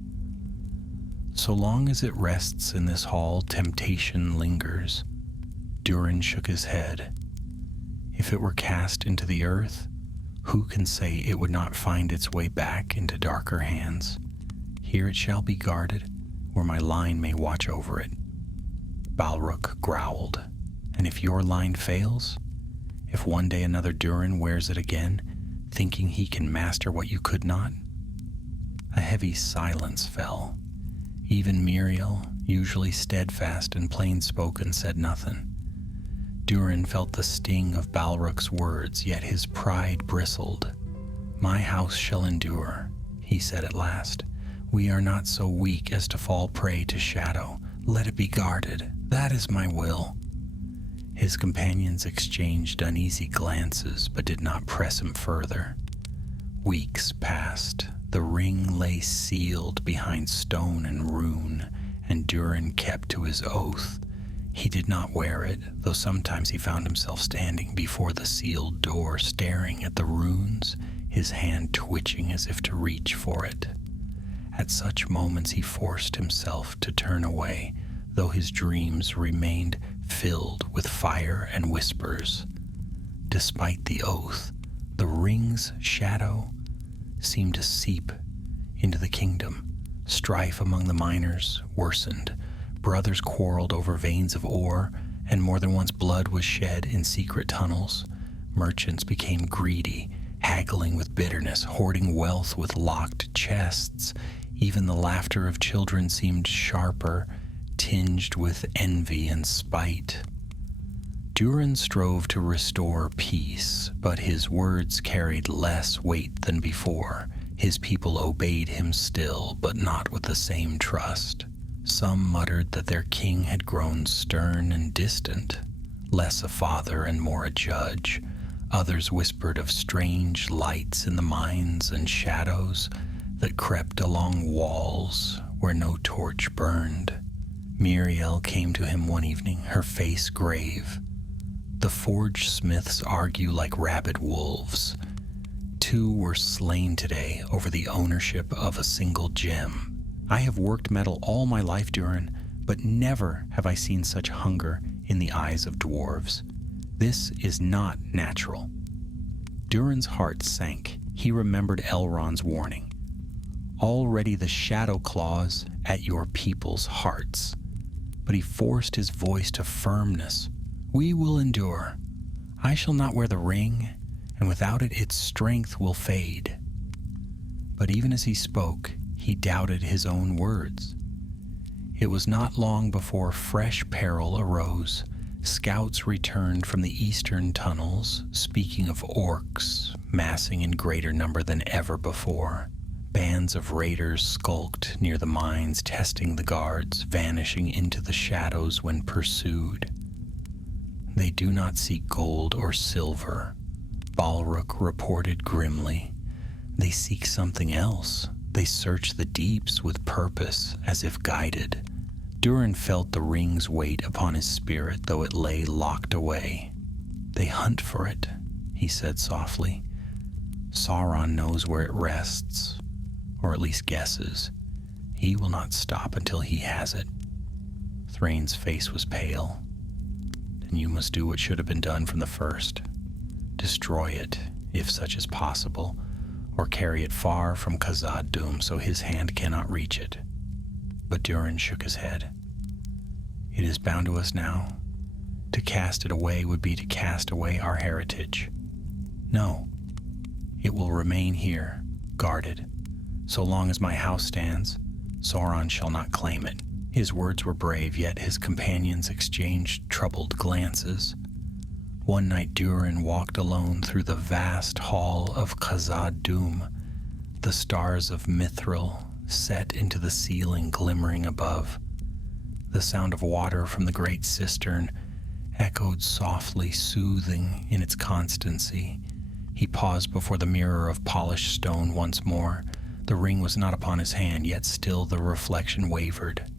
So long as it rests in this hall, temptation lingers. Durin shook his head. If it were cast into the earth, who can say it would not find its way back into darker hands? Here it shall be guarded, where my line may watch over it. Balrog growled. And if your line fails, if one day another Durin wears it again, thinking he can master what you could not? A heavy silence fell. Even Muriel, usually steadfast and plain-spoken, said nothing. Durin felt the sting of Balrog's words, yet his pride bristled. "My house shall endure," he said at last. "We are not so weak as to fall prey to shadow. Let it be guarded. That is my will." His companions exchanged uneasy glances, but did not press him further. Weeks passed. The ring lay sealed behind stone and rune, and Durin kept to his oath. He did not wear it, though sometimes he found himself standing before the sealed door, staring at the runes, his hand twitching as if to reach for it. At such moments he forced himself to turn away, though his dreams remained filled with fire and whispers. Despite the oath, the ring's shadow seemed to seep into the kingdom. Strife among the miners worsened. Brothers quarreled over veins of ore, and more than once blood was shed in secret tunnels. Merchants became greedy, haggling with bitterness, hoarding wealth with locked chests. Even the laughter of children seemed sharper, tinged with envy and spite. Durin strove to restore peace, but his words carried less weight than before. His people obeyed him still, but not with the same trust. Some muttered that their king had grown stern and distant, less a father and more a judge. Others whispered of strange lights in the mines and shadows that crept along walls where no torch burned. Muriel came to him one evening, her face grave. The forge smiths argue like rabid wolves. 2 were slain today over the ownership of a single gem. I have worked metal all my life, Durin, but never have I seen such hunger in the eyes of dwarves. This is not natural. Durin's heart sank. He remembered Elrond's warning. Already the shadow claws at your people's hearts. But he forced his voice to firmness. "We will endure. I shall not wear the ring, and without it its strength will fade." But even as he spoke, he doubted his own words. It was not long before fresh peril arose. Scouts returned from the eastern tunnels, speaking of orcs, massing in greater number than ever before. Bands of raiders skulked near the mines, testing the guards, vanishing into the shadows when pursued. "They do not seek gold or silver," Balrog reported grimly. "They seek something else. They search the deeps with purpose, as if guided." Durin felt the ring's weight upon his spirit, though it lay locked away. "They hunt for it," he said softly. "Sauron knows where it rests, or at least guesses. He will not stop until he has it." Thrain's face was pale. "Then you must do what should have been done from the first. Destroy it, if such is possible, or carry it far from Khazad-dûm so his hand cannot reach it." But Durin shook his head. "It is bound to us now. To cast it away would be to cast away our heritage. No, it will remain here, guarded. So long as my house stands, Sauron shall not claim it." His words were brave, yet his companions exchanged troubled glances. One night Durin walked alone through the vast hall of Khazad-dûm, the stars of Mithril set into the ceiling glimmering above. The sound of water from the great cistern echoed softly, soothing in its constancy. He paused before the mirror of polished stone once more. The ring was not upon his hand, yet still the reflection wavered.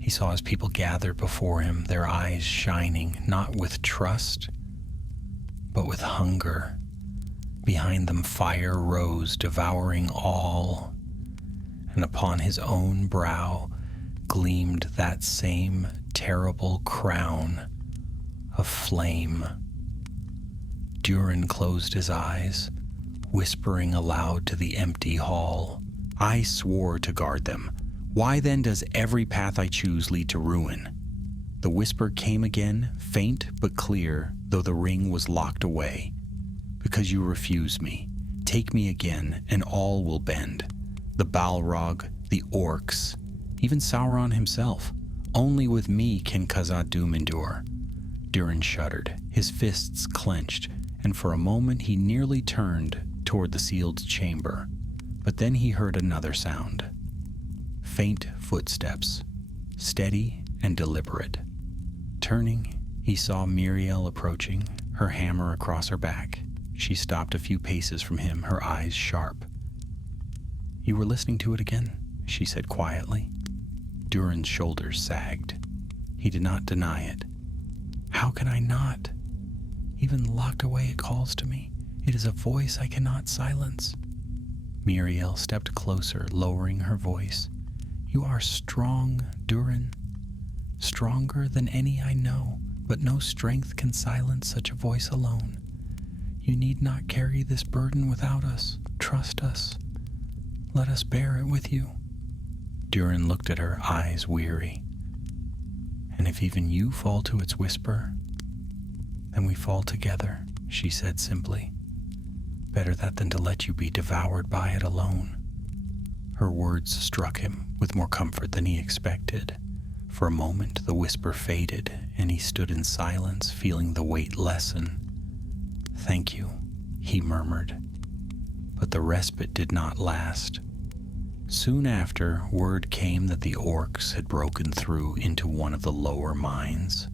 He saw his people gather before him, their eyes shining, not with trust, but with hunger. Behind them fire rose, devouring all, and upon his own brow gleamed that same terrible crown of flame. Durin closed his eyes, whispering aloud to the empty hall, "I swore to guard them. Why then does every path I choose lead to ruin?" The whisper came again, faint but clear, though the ring was locked away. "Because you refuse me. Take me again, and all will bend. The Balrog, the orcs, even Sauron himself. Only with me can Khazad-dûm endure." Durin shuddered, his fists clenched, and for a moment he nearly turned toward the sealed chamber. But then he heard another sound. Faint footsteps, steady and deliberate. Turning, he saw Miriel approaching, her hammer across her back. She stopped a few paces from him, her eyes sharp. "You were listening to it again," she said quietly. Durin's shoulders sagged. He did not deny it. "How can I not? Even locked away it calls to me. It is a voice I cannot silence." Miriel stepped closer, lowering her voice. "You are strong, Durin. Stronger than any I know, but no strength can silence such a voice alone. You need not carry this burden without us. Trust us. Let us bear it with you." Durin looked at her, eyes weary. "And if even you fall to its whisper, then we fall together," she said simply. "Better that than to let you be devoured by it alone." Her words struck him with more comfort than he expected. For a moment the whisper faded, and he stood in silence, feeling the weight lessen. "Thank you," he murmured. But the respite did not last. Soon after, word came that the orcs had broken through into one of the lower mines.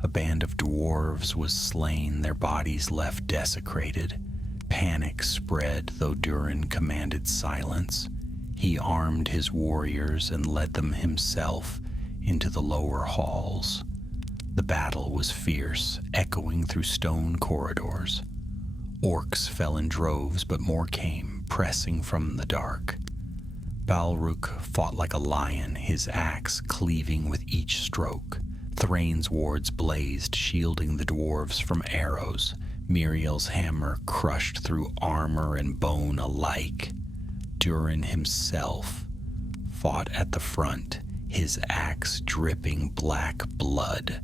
A band of dwarves was slain, their bodies left desecrated. Panic spread, though Durin commanded silence. He armed his warriors and led them himself into the lower halls. The battle was fierce, echoing through stone corridors. Orcs fell in droves, but more came, pressing from the dark. Balrog fought like a lion, his axe cleaving with each stroke. Thrain's wards blazed, shielding the dwarves from arrows. Miriel's hammer crushed through armor and bone alike. Durin himself fought at the front, his axe dripping black blood.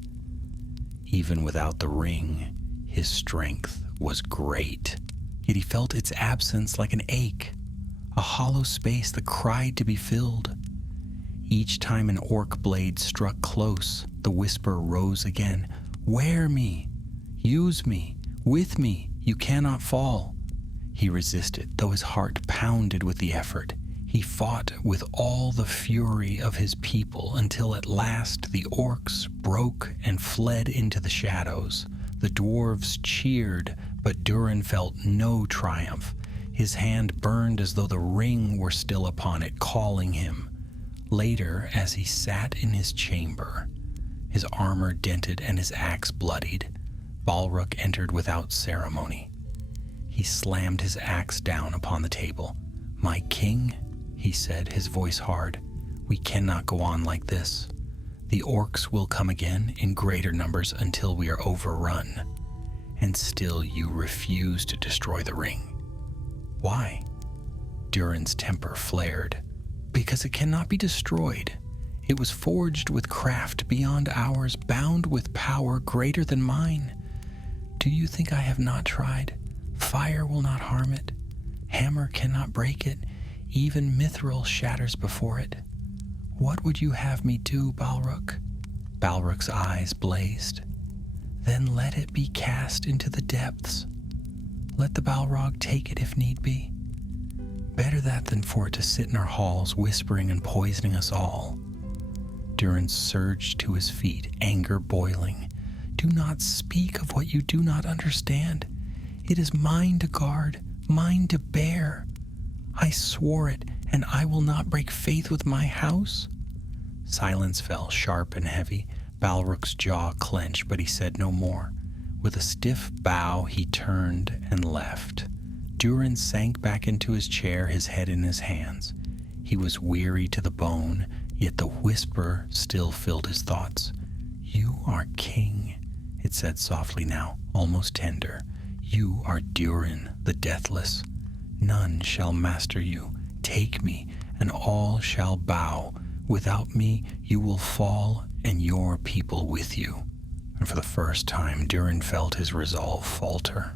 Even without the ring, his strength was great, yet he felt its absence like an ache, a hollow space that cried to be filled. Each time an orc blade struck close, the whisper rose again. "Wear me, use me, with me, you cannot fall." He resisted, though his heart pounded with the effort. He fought with all the fury of his people until at last the orcs broke and fled into the shadows. The dwarves cheered, but Durin felt no triumph. His hand burned as though the ring were still upon it, calling him. Later, as he sat in his chamber, his armor dented and his axe bloodied, Balrog entered without ceremony. He slammed his axe down upon the table. "My king," he said, his voice hard, "we cannot go on like this. The orcs will come again in greater numbers until we are overrun. And still you refuse to destroy the ring. Why?" Durin's temper flared. "Because it cannot be destroyed. It was forged with craft beyond ours, bound with power greater than mine. Do you think I have not tried? Fire will not harm it. Hammer cannot break it. Even mithril shatters before it. What would you have me do, Balrog?" Balrog's eyes blazed. "Then let it be cast into the depths. Let the Balrog take it if need be. Better that than for it to sit in our halls whispering and poisoning us all." Durin surged to his feet, anger boiling. "Do not speak of what you do not understand. It is mine to guard, mine to bear. I swore it, and I will not break faith with my house." Silence fell, sharp and heavy. Balrog's jaw clenched, but he said no more. With a stiff bow, he turned and left. Durin sank back into his chair, his head in his hands. He was weary to the bone, yet the whisper still filled his thoughts. "You are king," it said softly now, almost tender. "You are Durin, the deathless. None shall master you. Take me, and all shall bow. Without me, you will fall, and your people with you." And for the first time, Durin felt his resolve falter.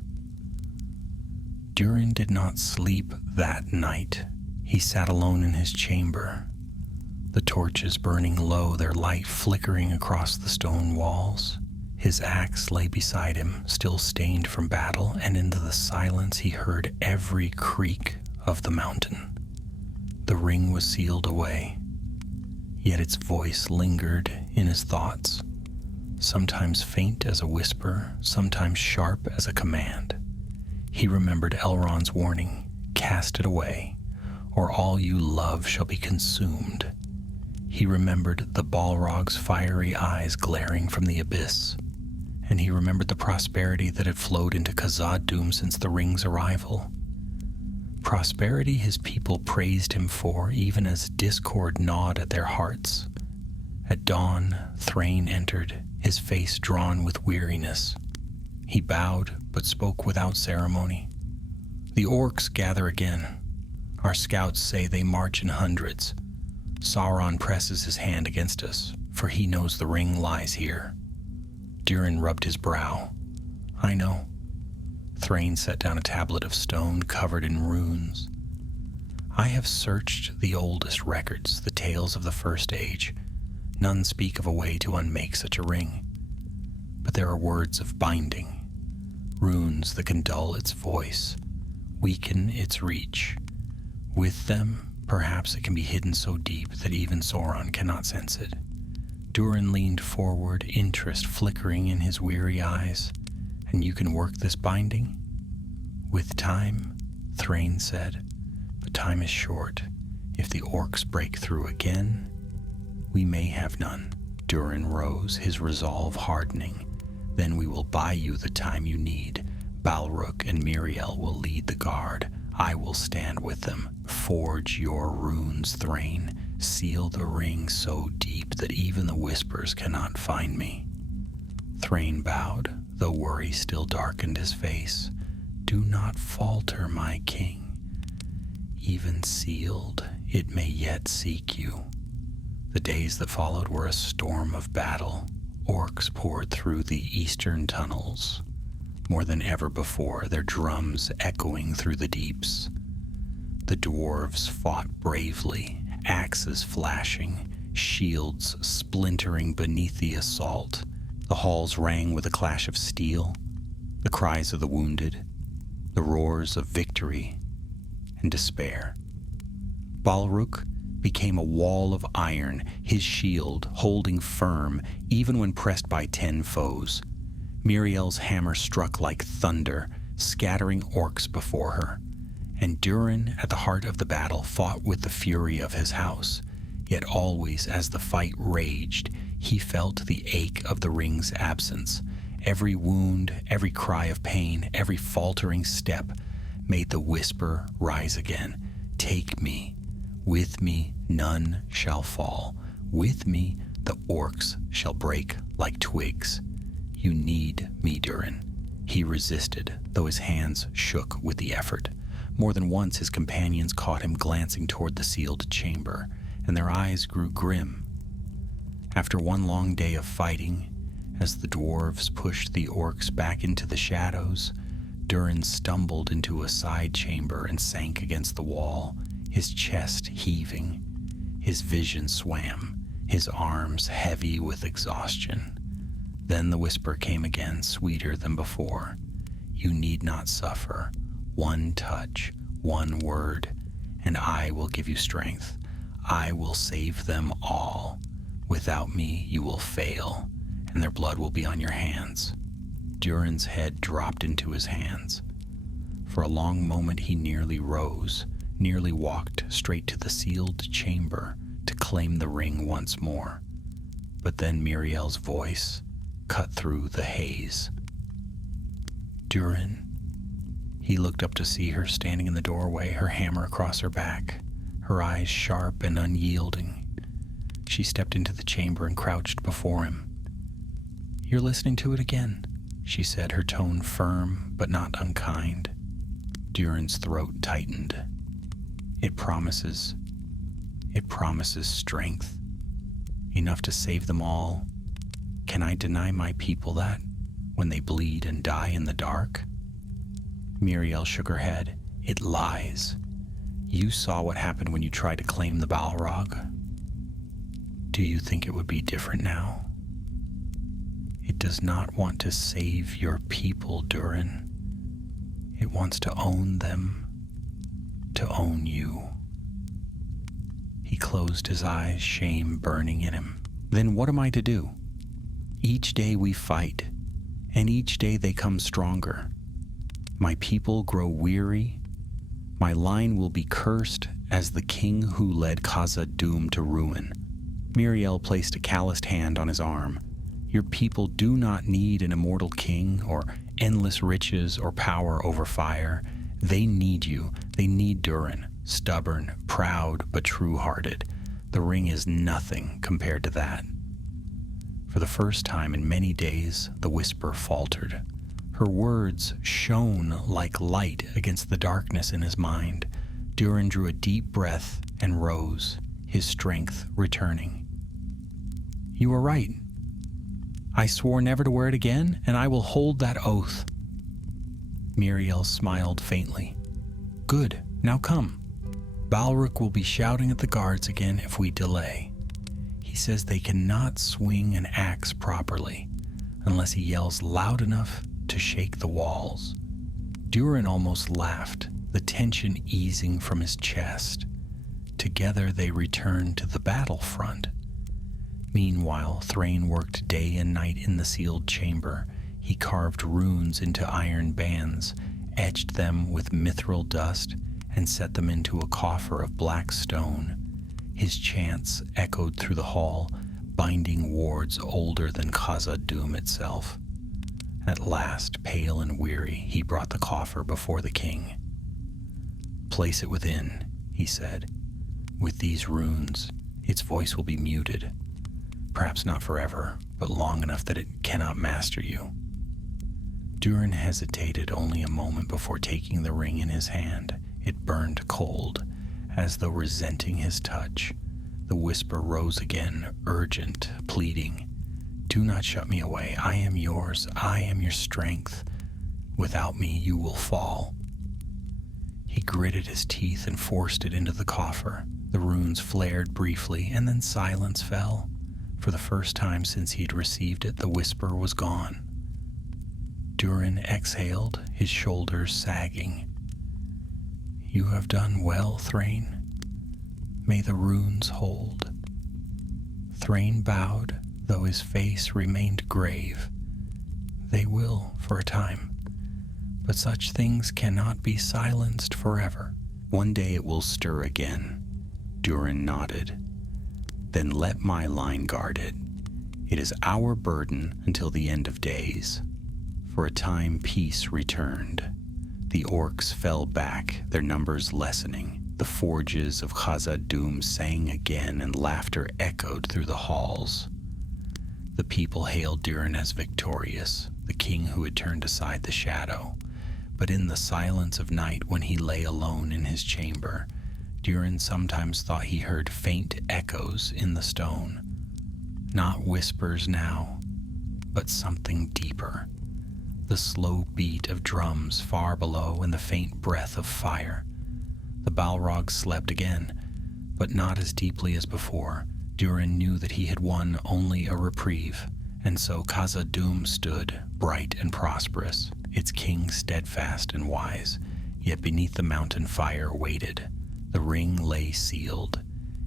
Durin did not sleep that night. He sat alone in his chamber, the torches burning low, their light flickering across the stone walls. His axe lay beside him, still stained from battle, and into the silence he heard every creak of the mountain. The ring was sealed away, yet its voice lingered in his thoughts, sometimes faint as a whisper, sometimes sharp as a command. He remembered Elrond's warning, "Cast it away, or all you love shall be consumed." He remembered the Balrog's fiery eyes glaring from the abyss, and he remembered the prosperity that had flowed into Khazad-dûm since the ring's arrival. Prosperity his people praised him for, even as discord gnawed at their hearts. At dawn, Thrain entered, his face drawn with weariness. He bowed, but spoke without ceremony. "The orcs gather again. Our scouts say they march in hundreds. Sauron presses his hand against us, for he knows the ring lies here." Durin rubbed his brow. "I know." Thrain set down a tablet of stone covered in runes. "I have searched the oldest records, the tales of the First Age. None speak of a way to unmake such a ring. But there are words of binding, runes that can dull its voice, weaken its reach. With them, perhaps it can be hidden so deep that even Sauron cannot sense it." Durin leaned forward, interest flickering in his weary eyes. "And you can work this binding?" "With time," Thrain said. "But time is short. If the orcs break through again, we may have none." Durin rose, his resolve hardening. "Then we will buy you the time you need. Balrog and Miriel will lead the guard. I will stand with them. Forge your runes, Thrain. Seal the ring so deep that even the whispers cannot find me." Thrain bowed, though worry still darkened his face. "Do not falter, my king. Even sealed, it may yet seek you." The days that followed were a storm of battle. Orcs poured through the eastern tunnels, more than ever before, their drums echoing through the deeps. The dwarves fought bravely, axes flashing, shields splintering beneath the assault. The halls rang with a clash of steel, the cries of the wounded, the roars of victory and despair. Balrog became a wall of iron, his shield holding firm even when pressed by 10 foes. Miriel's hammer struck like thunder, scattering orcs before her. And Durin, at the heart of the battle, fought with the fury of his house. Yet always as the fight raged, he felt the ache of the ring's absence. Every wound, every cry of pain, every faltering step made the whisper rise again. "Take me. With me none shall fall. With me the orcs shall break like twigs. You need me, Durin." He resisted, though his hands shook with the effort. More than once his companions caught him glancing toward the sealed chamber, and their eyes grew grim. After one long day of fighting, as the dwarves pushed the orcs back into the shadows, Durin stumbled into a side chamber and sank against the wall, his chest heaving. His vision swam, his arms heavy with exhaustion. Then the whisper came again, sweeter than before. "You need not suffer. One touch, one word, and I will give you strength. I will save them all. Without me, you will fail, and their blood will be on your hands." Durin's head dropped into his hands. For a long moment he nearly rose, nearly walked straight to the sealed chamber to claim the ring once more. But then Miriel's voice cut through the haze. "Durin." He looked up to see her standing in the doorway, her hammer across her back, her eyes sharp and unyielding. She stepped into the chamber and crouched before him. "You're listening to it again," she said, her tone firm but not unkind. Durin's throat tightened. It promises strength. Enough to save them all. Can I deny my people that, when they bleed and die in the dark?" Miriel shook her head. "It lies. You saw what happened when you tried to claim the Balrog. Do you think it would be different now? It does not want to save your people, Durin. It wants to own them, to own you." He closed his eyes, shame burning in him. "Then what am I to do? Each day we fight, and each day they come stronger. My people grow weary. My line will be cursed as the king who led Khazad-dûm to ruin." Miriel placed a calloused hand on his arm. "Your people do not need an immortal king or endless riches or power over fire. They need you. They need Durin, stubborn, proud, but true-hearted. The ring is nothing compared to that." For the first time in many days, the whisper faltered. Her words shone like light against the darkness in his mind. Durin drew a deep breath and rose, his strength returning. "You are right. I swore never to wear it again, and I will hold that oath." Miriel smiled faintly. "Good, now come. Balrog will be shouting at the guards again if we delay. He says they cannot swing an axe properly unless he yells loud enough to shake the walls." Durin almost laughed, the tension easing from his chest. Together they returned to the battlefront. Meanwhile, Thrain worked day and night in the sealed chamber. He carved runes into iron bands, etched them with mithril dust, and set them into a coffer of black stone. His chants echoed through the hall, binding wards older than Khazad-dûm itself. At last, pale and weary, he brought the coffer before the king. "Place it within," he said. "With these runes, its voice will be muted. Perhaps not forever, but long enough that it cannot master you." Durin hesitated only a moment before taking the ring in his hand. It burned cold, as though resenting his touch. The whisper rose again, urgent, pleading. "Do not shut me away. I am yours. I am your strength. Without me, you will fall." He gritted his teeth and forced it into the coffer. The runes flared briefly, and then silence fell. For the first time since he had received it, the whisper was gone. Durin exhaled, his shoulders sagging. "You have done well, Thrain. May the runes hold." Thrain bowed, though his face remained grave. "They will, for a time. But such things cannot be silenced forever. One day it will stir again." Durin nodded. "Then let my line guard it. It is our burden until the end of days." For a time peace returned. The orcs fell back, their numbers lessening. The forges of Khazad-dûm sang again, and laughter echoed through the halls. The people hailed Durin as victorious, the king who had turned aside the shadow. But in the silence of night, when he lay alone in his chamber, Durin sometimes thought he heard faint echoes in the stone. Not whispers now, but something deeper. The slow beat of drums far below and the faint breath of fire. The Balrog slept again, but not as deeply as before. Durin knew that he had won only a reprieve, and so Khazad-dûm stood, bright and prosperous, its king steadfast and wise. Yet beneath the mountain fire waited. The ring lay sealed,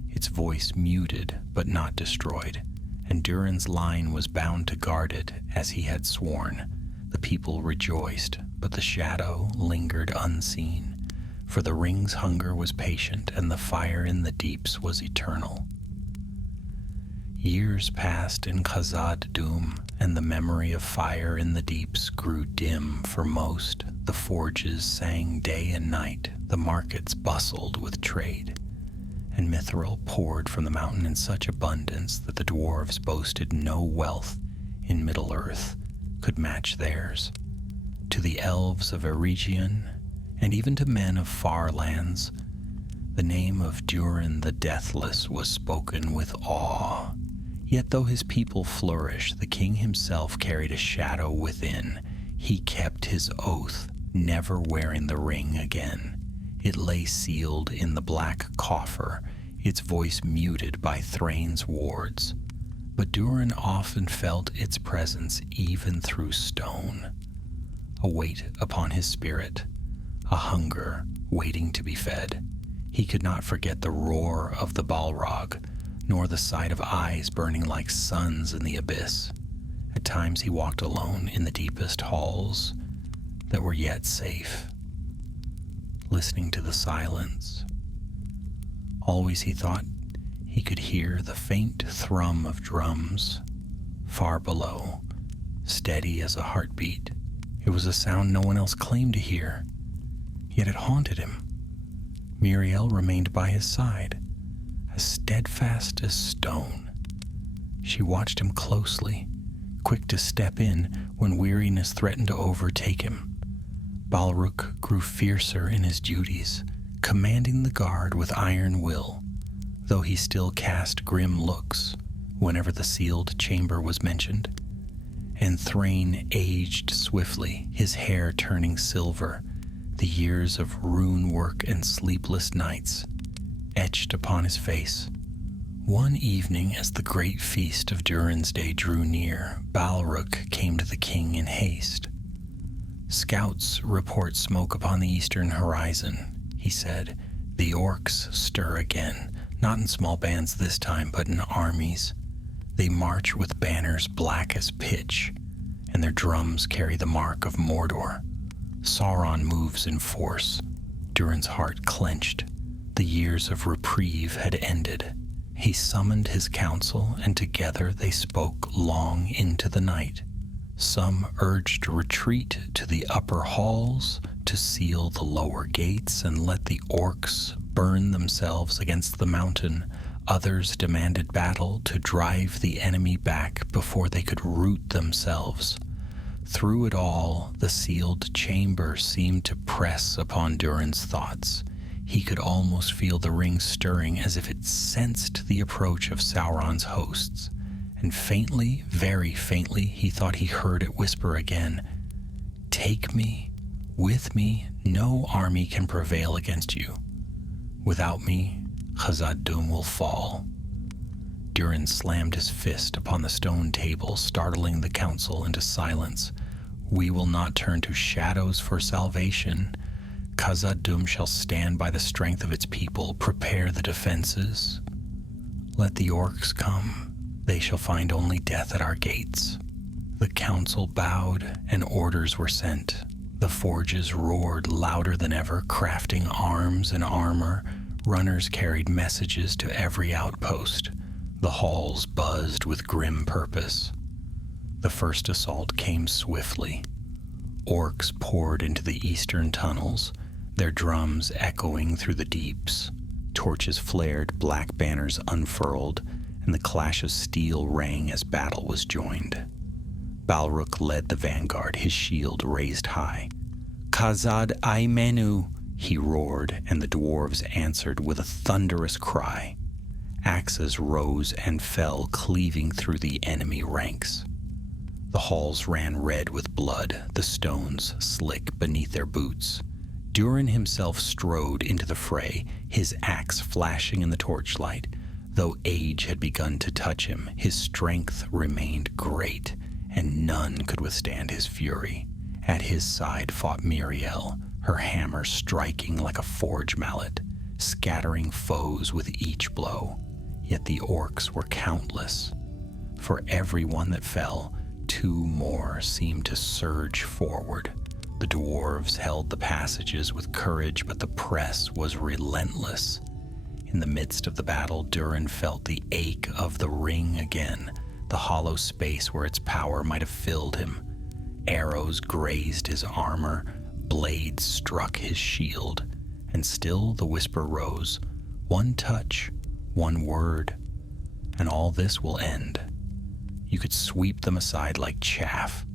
its voice muted but not destroyed, and Durin's line was bound to guard it as he had sworn. The people rejoiced, but the shadow lingered unseen, for the ring's hunger was patient and the fire in the deeps was eternal. Years passed in Khazad-dûm, and the memory of fire in the deeps grew dim for most. The forges sang day and night, the markets bustled with trade. and mithril poured from the mountain in such abundance that the dwarves boasted no wealth in Middle-earth could match theirs. To the elves of Eregion, and even to men of far lands, the name of Durin the Deathless was spoken with awe. Yet though his people flourished, the king himself carried a shadow within. He kept his oath, never wearing the ring again. It lay sealed in the black coffer, its voice muted by Thrain's wards. But Durin often felt its presence even through stone. A weight upon his spirit, a hunger waiting to be fed. He could not forget the roar of the Balrog, nor the sight of eyes burning like suns in the abyss. At times he walked alone in the deepest halls that were yet safe, listening to the silence. Always he thought he could hear the faint thrum of drums far below, steady as a heartbeat. It was a sound no one else claimed to hear, yet it haunted him. Miriel remained by his side, as steadfast as stone. She watched him closely, quick to step in when weariness threatened to overtake him. Balrog grew fiercer in his duties, commanding the guard with iron will, though he still cast grim looks whenever the sealed chamber was mentioned. And Thrain aged swiftly, his hair turning silver, the years of rune work and sleepless nights etched upon his face. One evening, as the great feast of Durin's Day drew near, Balrog came to the king in haste. "Scouts report smoke upon the eastern horizon," he said. "The orcs stir again, not in small bands this time, but in armies. They march with banners black as pitch, and their drums carry the mark of Mordor. Sauron moves in force." Durin's heart clenched. The years of reprieve had ended. He summoned his council, and together they spoke long into the night. Some urged retreat to the upper halls, to seal the lower gates and let the orcs burn themselves against the mountain. Others demanded battle to drive the enemy back before they could root themselves. Through it all, the sealed chamber seemed to press upon Durin's thoughts. He could almost feel the ring stirring as if it sensed the approach of Sauron's hosts. And faintly, very faintly, he thought he heard it whisper again, "Take me, with me, no army can prevail against you. Without me, Khazad-dûm will fall." Durin slammed his fist upon the stone table, startling the council into silence. "We will not turn to shadows for salvation. Khazad-dûm shall stand by the strength of its people. Prepare the defenses. Let the orcs come. They shall find only death at our gates." The council bowed, and orders were sent. The forges roared louder than ever, crafting arms and armor. Runners carried messages to every outpost. The halls buzzed with grim purpose. The first assault came swiftly. Orcs poured into the eastern tunnels, their drums echoing through the deeps. Torches flared, black banners unfurled, and the clash of steel rang as battle was joined. Balrog led the vanguard, his shield raised high. "Khazad Aimenu!" he roared, and the dwarves answered with a thunderous cry. Axes rose and fell, cleaving through the enemy ranks. The halls ran red with blood, the stones slick beneath their boots. Durin himself strode into the fray, his axe flashing in the torchlight. Though age had begun to touch him, his strength remained great, and none could withstand his fury. At his side fought Miriel, her hammer striking like a forge mallet, scattering foes with each blow. Yet the orcs were countless. For every one that fell, two more seemed to surge forward. The dwarves held the passages with courage, but the press was relentless. In the midst of the battle, Durin felt the ache of the ring again, the hollow space where its power might have filled him. Arrows grazed his armor, blades struck his shield, and still the whisper rose, One touch, one word, and all this will end. You could sweep them aside like chaff.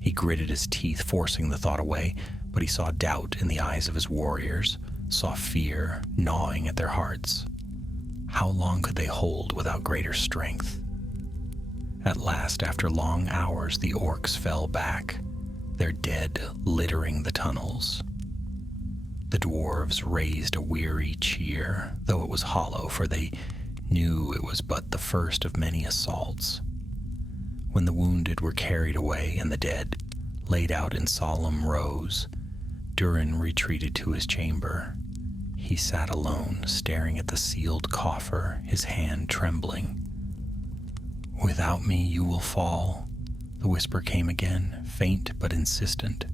He gritted his teeth, forcing the thought away, but he saw doubt in the eyes of his warriors, saw fear gnawing at their hearts. How long could they hold without greater strength? At last, after long hours, the orcs fell back, their dead littering the tunnels. The dwarves raised a weary cheer, though it was hollow, for they knew it was but the first of many assaults. When the wounded were carried away and the dead laid out in solemn rows, Durin retreated to his chamber. He sat alone, staring at the sealed coffer, his hand trembling. "Without me you will fall," the whisper came again, faint but insistent.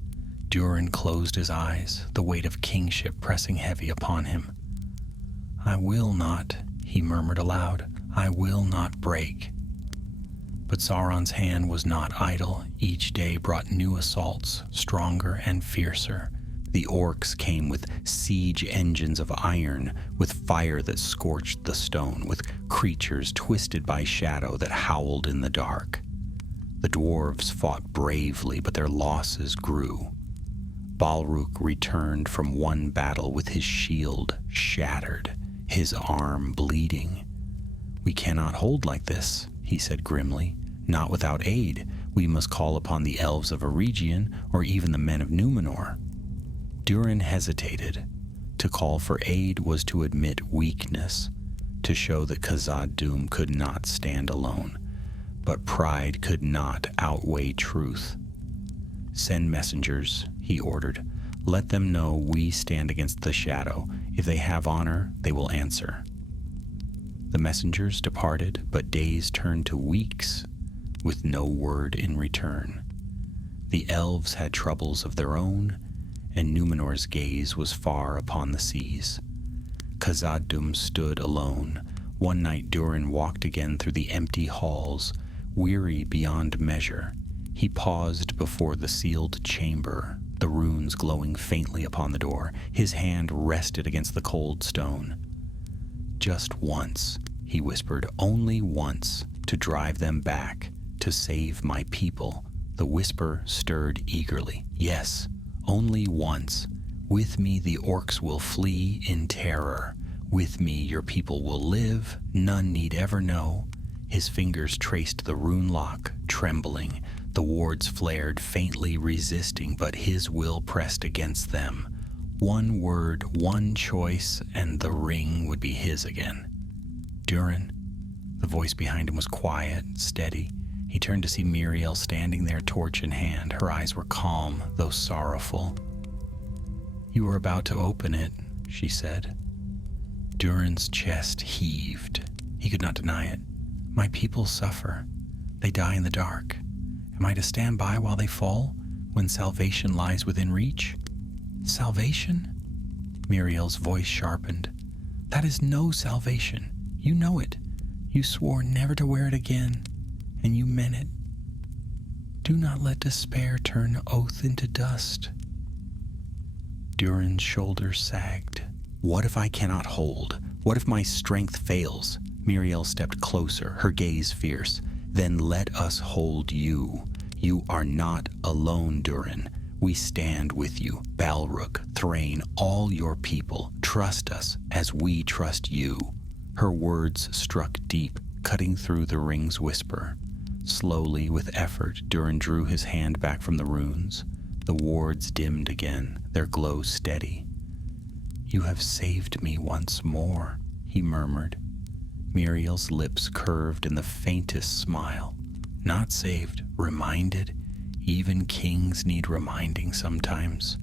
Durin closed his eyes, the weight of kingship pressing heavy upon him. "I will not," he murmured aloud. "I will not break." But Sauron's hand was not idle. Each day brought new assaults, stronger and fiercer. The orcs came with siege engines of iron, with fire that scorched the stone, with creatures twisted by shadow that howled in the dark. The dwarves fought bravely, but their losses grew. Balrog returned from one battle with his shield shattered, his arm bleeding. "We cannot hold like this," he said grimly. "Not without aid. We must call upon the elves of Eregion or even the men of Númenor." Durin hesitated. To call for aid was to admit weakness, to show that Khazad-dûm could not stand alone. But pride could not outweigh truth. "Send messengers," he ordered. "Let them know we stand against the shadow. If they have honor, they will answer." The messengers departed, but days turned to weeks with no word in return. The elves had troubles of their own, and Númenor's gaze was far upon the seas. Khazad-dûm stood alone. One night Durin walked again through the empty halls, weary beyond measure. He paused before the sealed chamber, the runes glowing faintly upon the door. His hand rested against the cold stone. "Just once," he whispered, "only once, to drive them back, to save my people." The whisper stirred eagerly. "Yes, only once. With me the orcs will flee in terror. With me your people will live. None need ever know." His fingers traced the rune lock, trembling. The wards flared, faintly resisting, but his will pressed against them. One word, one choice, and the ring would be his again. "Durin." The voice behind him was quiet, steady. He turned to see Miriel standing there, torch in hand. Her eyes were calm, though sorrowful. "You were about to open it," she said. Durin's chest heaved. He could not deny it. "My people suffer. They die in the dark. Am I to stand by while they fall, when salvation lies within reach?" "Salvation?" Miriel's voice sharpened. "That is no salvation. You know it. You swore never to wear it again, and you meant it. Do not let despair turn oath into dust." Durin's shoulders sagged. "What if I cannot hold? What if my strength fails?" Miriel stepped closer, her gaze fierce. "Then let us hold you. You are not alone, Durin. We stand with you. Balrog, Thrain, all your people. Trust us as we trust you." Her words struck deep, cutting through the ring's whisper. Slowly, with effort, Durin drew his hand back from the runes. The wards dimmed again, their glow steady. "You have saved me once more," he murmured. Miriel's lips curved in the faintest smile. "Not saved, reminded. Even kings need reminding sometimes."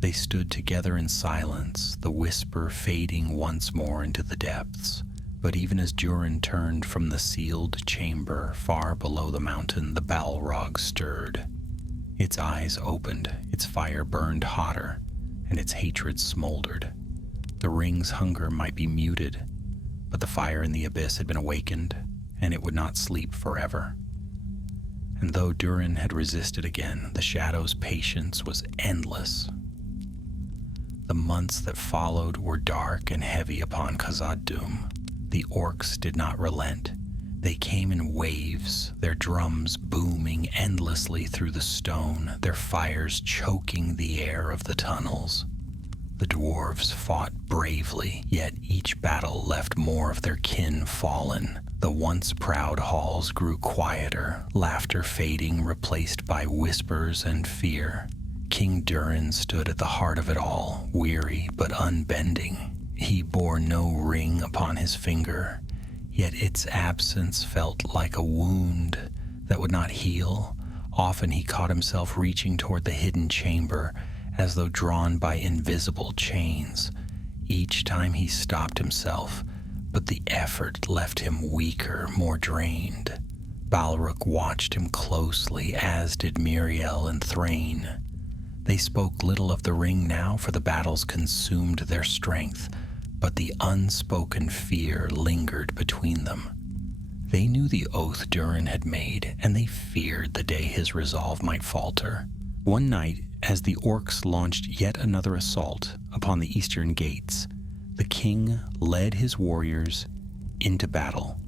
They stood together in silence, the whisper fading once more into the depths. But even as Durin turned from the sealed chamber far below the mountain, the Balrog stirred. Its eyes opened, its fire burned hotter, and its hatred smoldered. The ring's hunger might be muted, but the fire in the abyss had been awakened, and it would not sleep forever. And though Durin had resisted again, the shadow's patience was endless. The months that followed were dark and heavy upon Khazad-dûm. The orcs did not relent. They came in waves, their drums booming endlessly through the stone, their fires choking the air of the tunnels. The dwarves fought bravely, yet each battle left more of their kin fallen. The once proud halls grew quieter, laughter fading, replaced by whispers and fear. King Durin stood at the heart of it all, weary but unbending. He bore no ring upon his finger, yet its absence felt like a wound that would not heal. Often he caught himself reaching toward the hidden chamber, as though drawn by invisible chains. Each time he stopped himself, but the effort left him weaker, more drained. Balrog watched him closely, as did Miriel and Thrain. They spoke little of the ring now, for the battles consumed their strength, but the unspoken fear lingered between them. They knew the oath Durin had made, and they feared the day his resolve might falter. One night, as the orcs launched yet another assault upon the eastern gates, the king led his warriors into battle.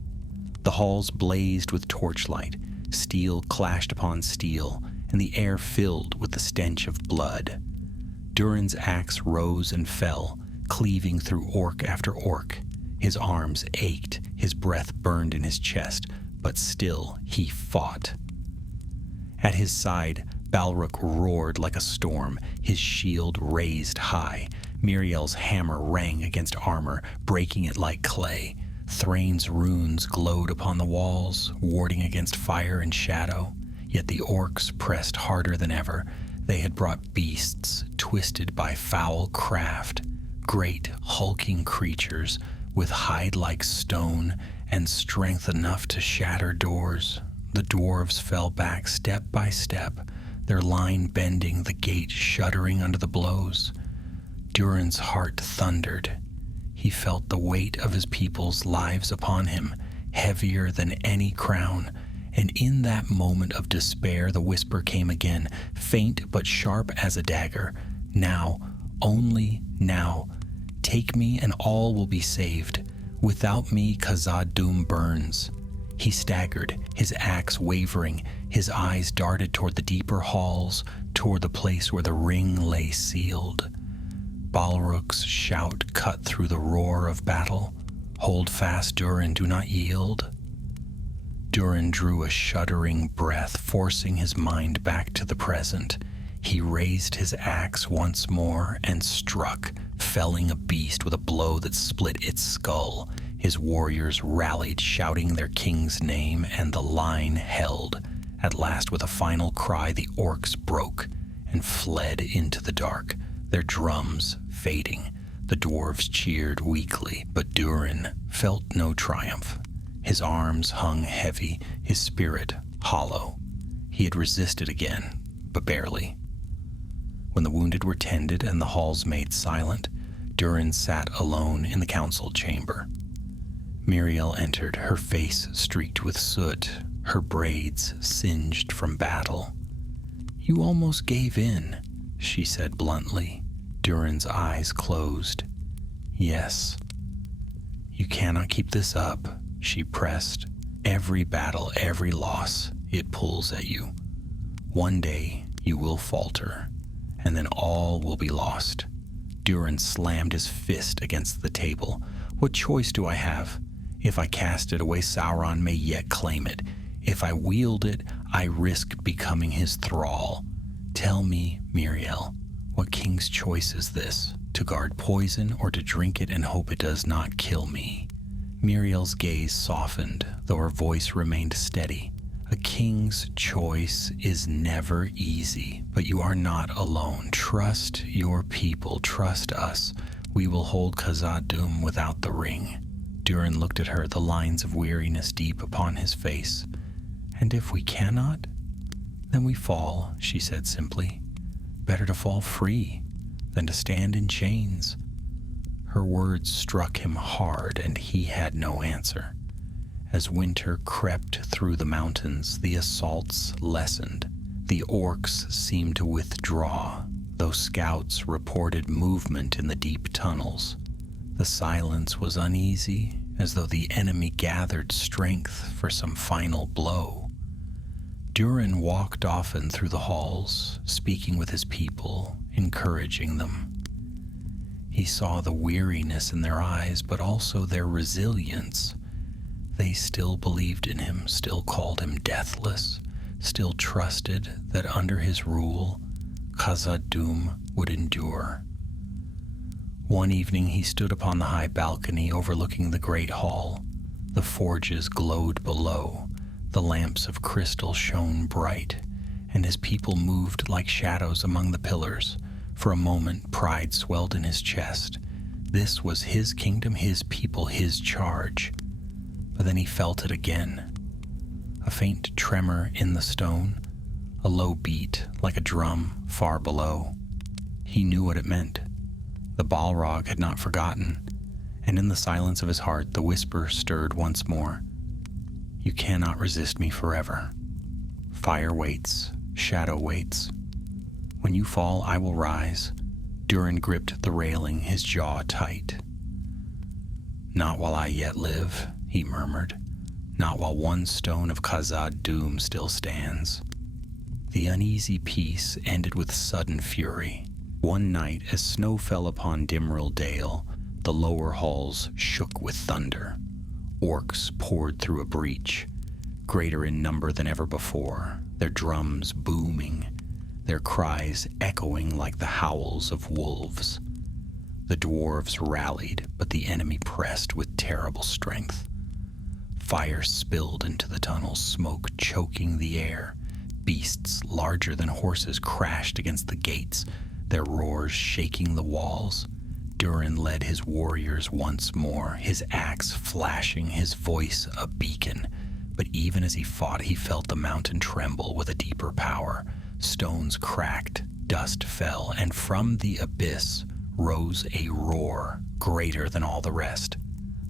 The halls blazed with torchlight, steel clashed upon steel, and the air filled with the stench of blood. Durin's axe rose and fell, cleaving through orc after orc. His arms ached, his breath burned in his chest, but still he fought. At his side, Balrog roared like a storm, his shield raised high. Miriel's hammer rang against armor, breaking it like clay. Thrain's runes glowed upon the walls, warding against fire and shadow. Yet the orcs pressed harder than ever. They had brought beasts twisted by foul craft, great hulking creatures with hide like stone and strength enough to shatter doors. The dwarves fell back step by step, their line bending, the gate shuddering under the blows. Durin's heart thundered. He felt the weight of his people's lives upon him, heavier than any crown. And in that moment of despair, the whisper came again, faint but sharp as a dagger. Now, only now, take me and all will be saved. Without me, Khazad-dûm burns. He staggered, his axe wavering. His eyes darted toward the deeper halls, toward the place where the ring lay sealed. Balrog's shout cut through the roar of battle. Hold fast, Durin, do not yield. Durin drew a shuddering breath, forcing his mind back to the present. He raised his axe once more and struck, felling a beast with a blow that split its skull. His warriors rallied, shouting their king's name, and the line held. At last, with a final cry, the orcs broke and fled into the dark, their drums fading. The dwarves cheered weakly, but Durin felt no triumph. His arms hung heavy, his spirit hollow. He had resisted again, but barely. When the wounded were tended and the halls made silent, Durin sat alone in the council chamber. Miriel entered, her face streaked with soot, her braids singed from battle. "You almost gave in," she said bluntly. Durin's eyes closed. "Yes." "You cannot keep this up," she pressed. "Every battle, every loss, it pulls at you. One day you will falter, and then all will be lost." Durin slammed his fist against the table. "What choice do I have? If I cast it away, Sauron may yet claim it. If I wield it, I risk becoming his thrall. Tell me, Miriel, what king's choice is this? To guard poison or to drink it and hope it does not kill me?" Miriel's gaze softened, though her voice remained steady. "A king's choice is never easy, but you are not alone. Trust your people, trust us. We will hold Khazad-dûm without the ring." Durin looked at her, the lines of weariness deep upon his face. "And if we cannot, then we fall," she said simply. "Better to fall free than to stand in chains." Her words struck him hard, and he had no answer. As winter crept through the mountains, the assaults lessened. The orcs seemed to withdraw. Those scouts reported movement in the deep tunnels. The silence was uneasy, as though the enemy gathered strength for some final blow. Durin walked often through the halls, speaking with his people, encouraging them. He saw the weariness in their eyes, but also their resilience. They still believed in him, still called him deathless, still trusted that under his rule, Khazad-dûm would endure. One evening he stood upon the high balcony overlooking the great hall. The forges glowed below, the lamps of crystal shone bright, and his people moved like shadows among the pillars. For a moment, pride swelled in his chest. This was his kingdom, his people, his charge. But then he felt it again. A faint tremor in the stone, a low beat like a drum far below. He knew what it meant. The Balrog had not forgotten, and in the silence of his heart the whisper stirred once more. You cannot resist me forever. Fire waits, shadow waits. When you fall, I will rise. Durin gripped the railing, his jaw tight. Not while I yet live, he murmured. Not while one stone of Khazad-dûm still stands. The uneasy peace ended with sudden fury. One night, as snow fell upon Dimril Dale, the lower halls shook with thunder. Orcs poured through a breach, greater in number than ever before, their drums booming, their cries echoing like the howls of wolves. The dwarves rallied, but the enemy pressed with terrible strength. Fire spilled into the tunnels, smoke choking the air. Beasts larger than horses crashed against the gates, their roars shaking the walls. Durin led his warriors once more, his axe flashing, his voice a beacon. But even as he fought, he felt the mountain tremble with a deeper power. Stones cracked, dust fell, and from the abyss rose a roar greater than all the rest.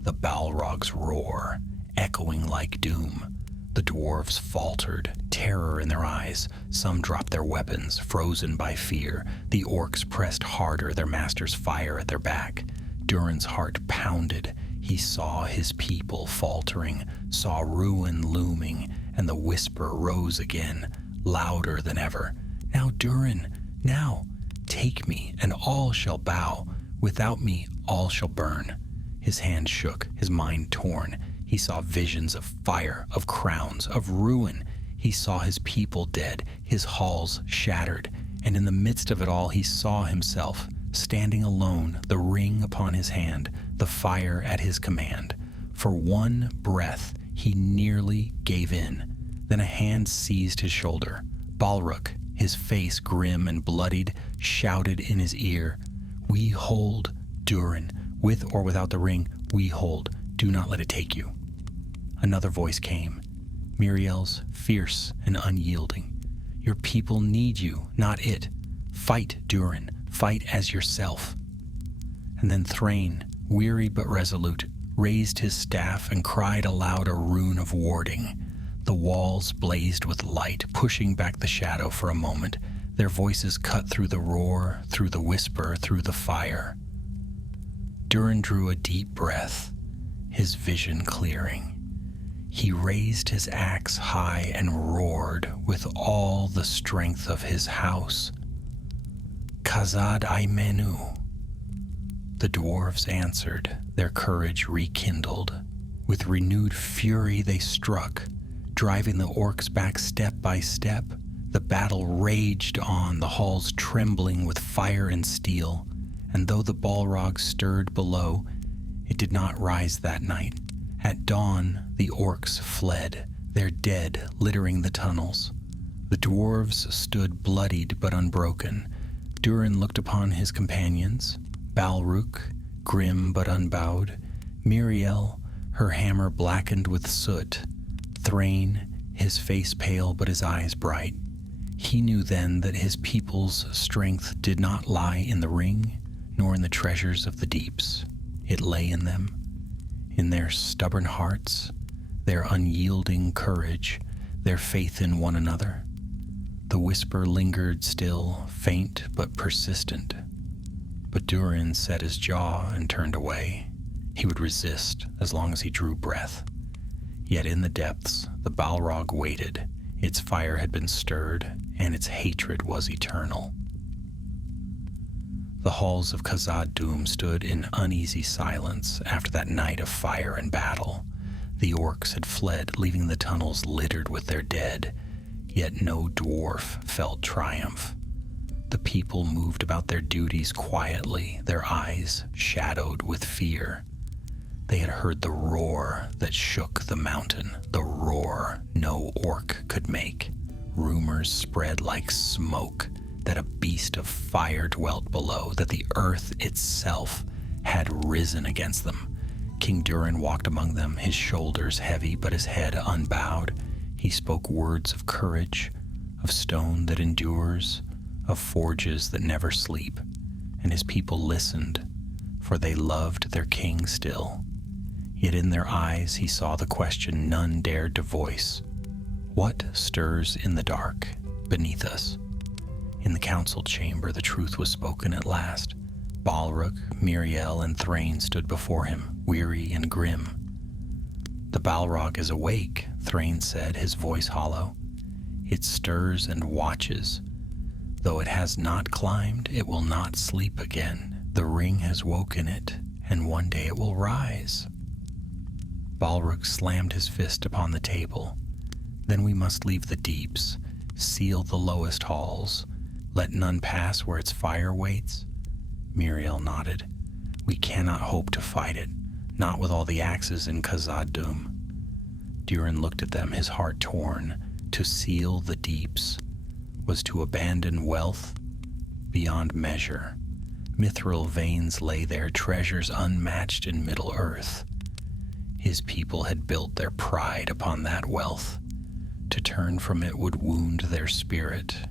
The Balrog's roar, echoing like doom. The dwarves faltered, terror in their eyes. Some dropped their weapons, frozen by fear. The orcs pressed harder, their master's fire at their back. Durin's heart pounded. He saw his people faltering, saw ruin looming, and the whisper rose again, louder than ever. Now, Durin, now, take me, and all shall bow. Without me, all shall burn. His hand shook, his mind torn. He saw visions of fire, of crowns, of ruin. He saw his people dead, his halls shattered, and in the midst of it all he saw himself, standing alone, the ring upon his hand, the fire at his command. For one breath he nearly gave in. Then a hand seized his shoulder. Balrog, his face grim and bloodied, shouted in his ear, "We hold, Durin, with or without the ring, we hold. Do not let it take you." Another voice came, Miriel's, fierce and unyielding. "Your people need you, not it. Fight, Durin, fight as yourself." And then Thrain, weary but resolute, raised his staff and cried aloud a rune of warding. The walls blazed with light, pushing back the shadow for a moment. Their voices cut through the roar, through the whisper, through the fire. Durin drew a deep breath, his vision clearing. He raised his axe high and roared with all the strength of his house. "Khazad-i-Menu." The dwarves answered, their courage rekindled. With renewed fury they struck, driving the orcs back step by step. The battle raged on, the halls trembling with fire and steel, and though the Balrog stirred below, it did not rise that night. At dawn, the orcs fled, their dead littering the tunnels. The dwarves stood bloodied but unbroken. Durin looked upon his companions, Balrog, grim but unbowed, Miriel, her hammer blackened with soot, Thrain, his face pale but his eyes bright. He knew then that his people's strength did not lie in the ring, nor in the treasures of the deeps. It lay in them, in their stubborn hearts, their unyielding courage, their faith in one another. The whisper lingered still, faint but persistent. But Durin set his jaw and turned away. He would resist as long as he drew breath. Yet in the depths, the Balrog waited. Its fire had been stirred, and its hatred was eternal. The halls of Khazad-dûm stood in uneasy silence after that night of fire and battle. The orcs had fled, leaving the tunnels littered with their dead, yet no dwarf felt triumph. The people moved about their duties quietly, their eyes shadowed with fear. They had heard the roar that shook the mountain, the roar no orc could make. Rumors spread like smoke that a beast of fire dwelt below, that the earth itself had risen against them. King Durin walked among them, his shoulders heavy but his head unbowed. He spoke words of courage, of stone that endures, of forges that never sleep, and his people listened, for they loved their king still. Yet in their eyes he saw the question none dared to voice. What stirs in the dark beneath us? In the council chamber, the truth was spoken at last. Balrog, Miriel, and Thrain stood before him, weary and grim. "The Balrog is awake," Thrain said, his voice hollow. "It stirs and watches. Though it has not climbed, it will not sleep again. The ring has woken it, and one day it will rise." Balrog slammed his fist upon the table. "Then we must leave the deeps, seal the lowest halls. Let none pass where its fire waits." Miriel nodded. "We cannot hope to fight it, not with all the axes in Khazad-dûm." Durin looked at them, his heart torn. To seal the deeps was to abandon wealth beyond measure. Mithril veins lay there, treasures unmatched in Middle-earth. His people had built their pride upon that wealth. To turn from it would wound their spirit,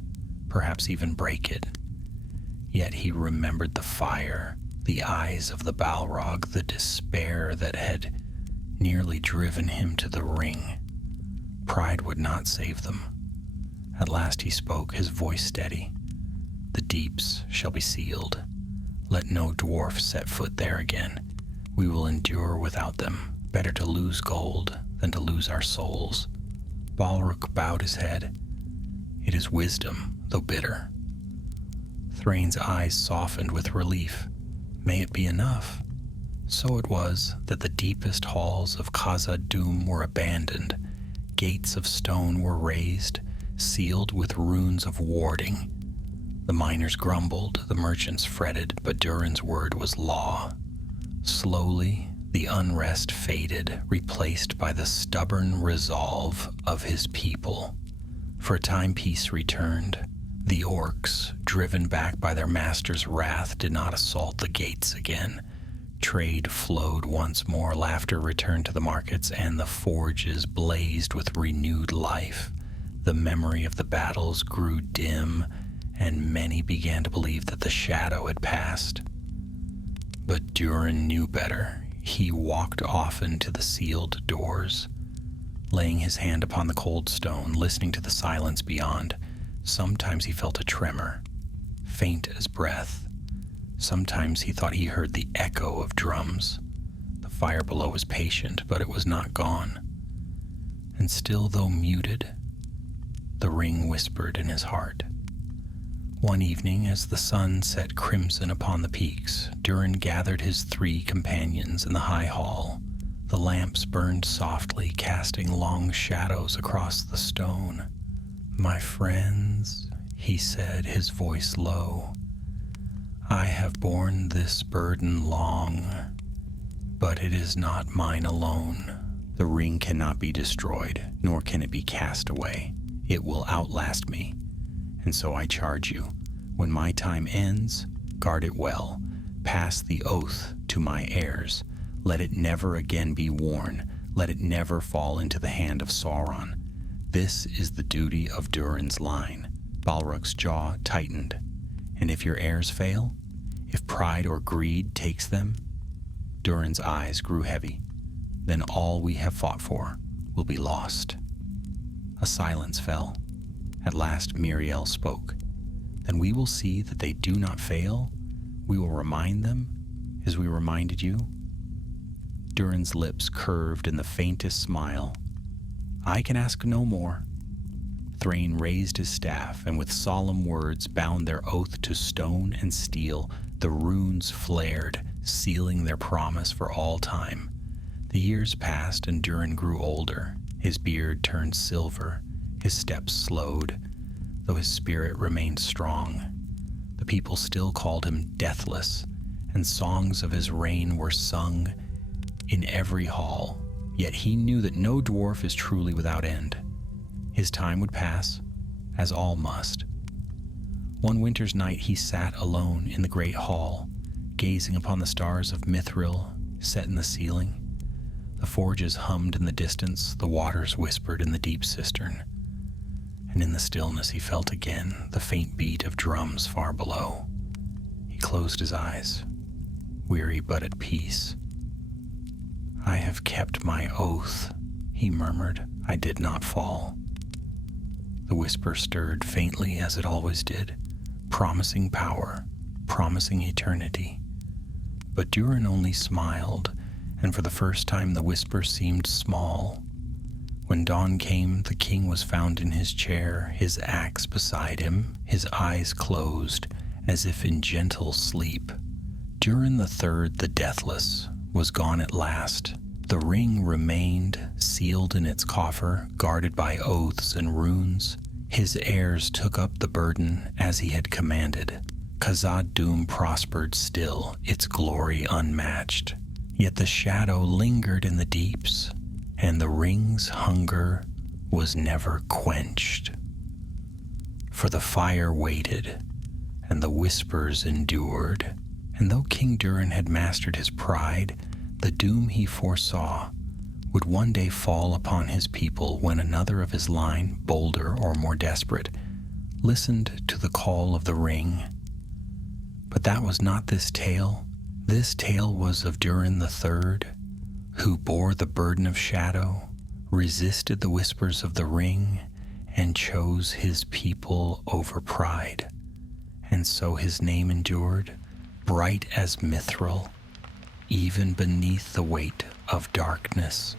perhaps even break it. Yet he remembered the fire, the eyes of the Balrog, the despair that had nearly driven him to the ring. Pride would not save them. At last he spoke, his voice steady. "The deeps shall be sealed. Let no dwarf set foot there again. We will endure without them. Better to lose gold than to lose our souls." Balrog bowed his head. "It is wisdom, though bitter." Thrain's eyes softened with relief. May it be enough? So it was that the deepest halls of Khazad-dûm were abandoned. Gates of stone were raised, sealed with runes of warding. The miners grumbled, the merchants fretted, but Durin's word was law. Slowly, the unrest faded, replaced by the stubborn resolve of his people. For a time peace returned. The orcs, driven back by their master's wrath, did not assault the gates again. Trade flowed once more, laughter returned to the markets, and the forges blazed with renewed life. The memory of the battles grew dim, and many began to believe that the shadow had passed. But Durin knew better. He walked often to the sealed doors, laying his hand upon the cold stone, listening to the silence beyond. Sometimes he felt a tremor, faint as breath. Sometimes he thought he heard the echo of drums. The fire below was patient, but it was not gone. And still, though muted, the ring whispered in his heart. One evening, as the sun set crimson upon the peaks, Durin gathered his 3 companions in the high hall. The lamps burned softly, casting long shadows across the stone. "My friends," he said, his voice low, "I have borne this burden long, but it is not mine alone. The ring cannot be destroyed, nor can it be cast away. It will outlast me. And so I charge you, when my time ends, guard it well. Pass the oath to my heirs. Let it never again be worn. Let it never fall into the hand of Sauron. This is the duty of Durin's line." Balrog's jaw tightened. "And if your heirs fail? If pride or greed takes them?" Durin's eyes grew heavy. "Then all we have fought for will be lost." A silence fell, At last Miriel spoke. Then we will see that they do not fail. We will remind them as we reminded you. Durin's lips curved in the faintest smile. I can ask no more. Thrain raised his staff and with solemn words bound their oath to stone and steel. The runes flared, sealing their promise for all time. The years passed and Durin grew older. His beard turned silver, his steps slowed, though his spirit remained strong. The people still called him Deathless, and songs of his reign were sung in every hall. Yet he knew that no dwarf is truly without end. His time would pass, as all must. One winter's night he sat alone in the great hall, gazing upon the stars of Mithril set in the ceiling. The forges hummed in the distance, the waters whispered in the deep cistern, and in the stillness he felt again the faint beat of drums far below. He closed his eyes, weary but at peace. I have kept my oath, he murmured. I did not fall. The whisper stirred faintly as it always did, promising power, promising eternity. But Durin only smiled, and for the first time the whisper seemed small. When dawn came, the king was found in his chair, his axe beside him, his eyes closed, as if in gentle sleep. Durin III, the Deathless, was gone at last. The ring remained, sealed in its coffer, guarded by oaths and runes. His heirs took up the burden as he had commanded. Khazad-dûm prospered still, its glory unmatched. Yet the shadow lingered in the deeps, and the ring's hunger was never quenched. For the fire waited, and the whispers endured. And though King Durin had mastered his pride, the doom he foresaw would one day fall upon his people when another of his line, bolder or more desperate, listened to the call of the ring. But that was not this tale. This tale was of Durin III, who bore the burden of shadow, resisted the whispers of the ring, and chose his people over pride. And so his name endured, bright as Mithril, even beneath the weight of darkness.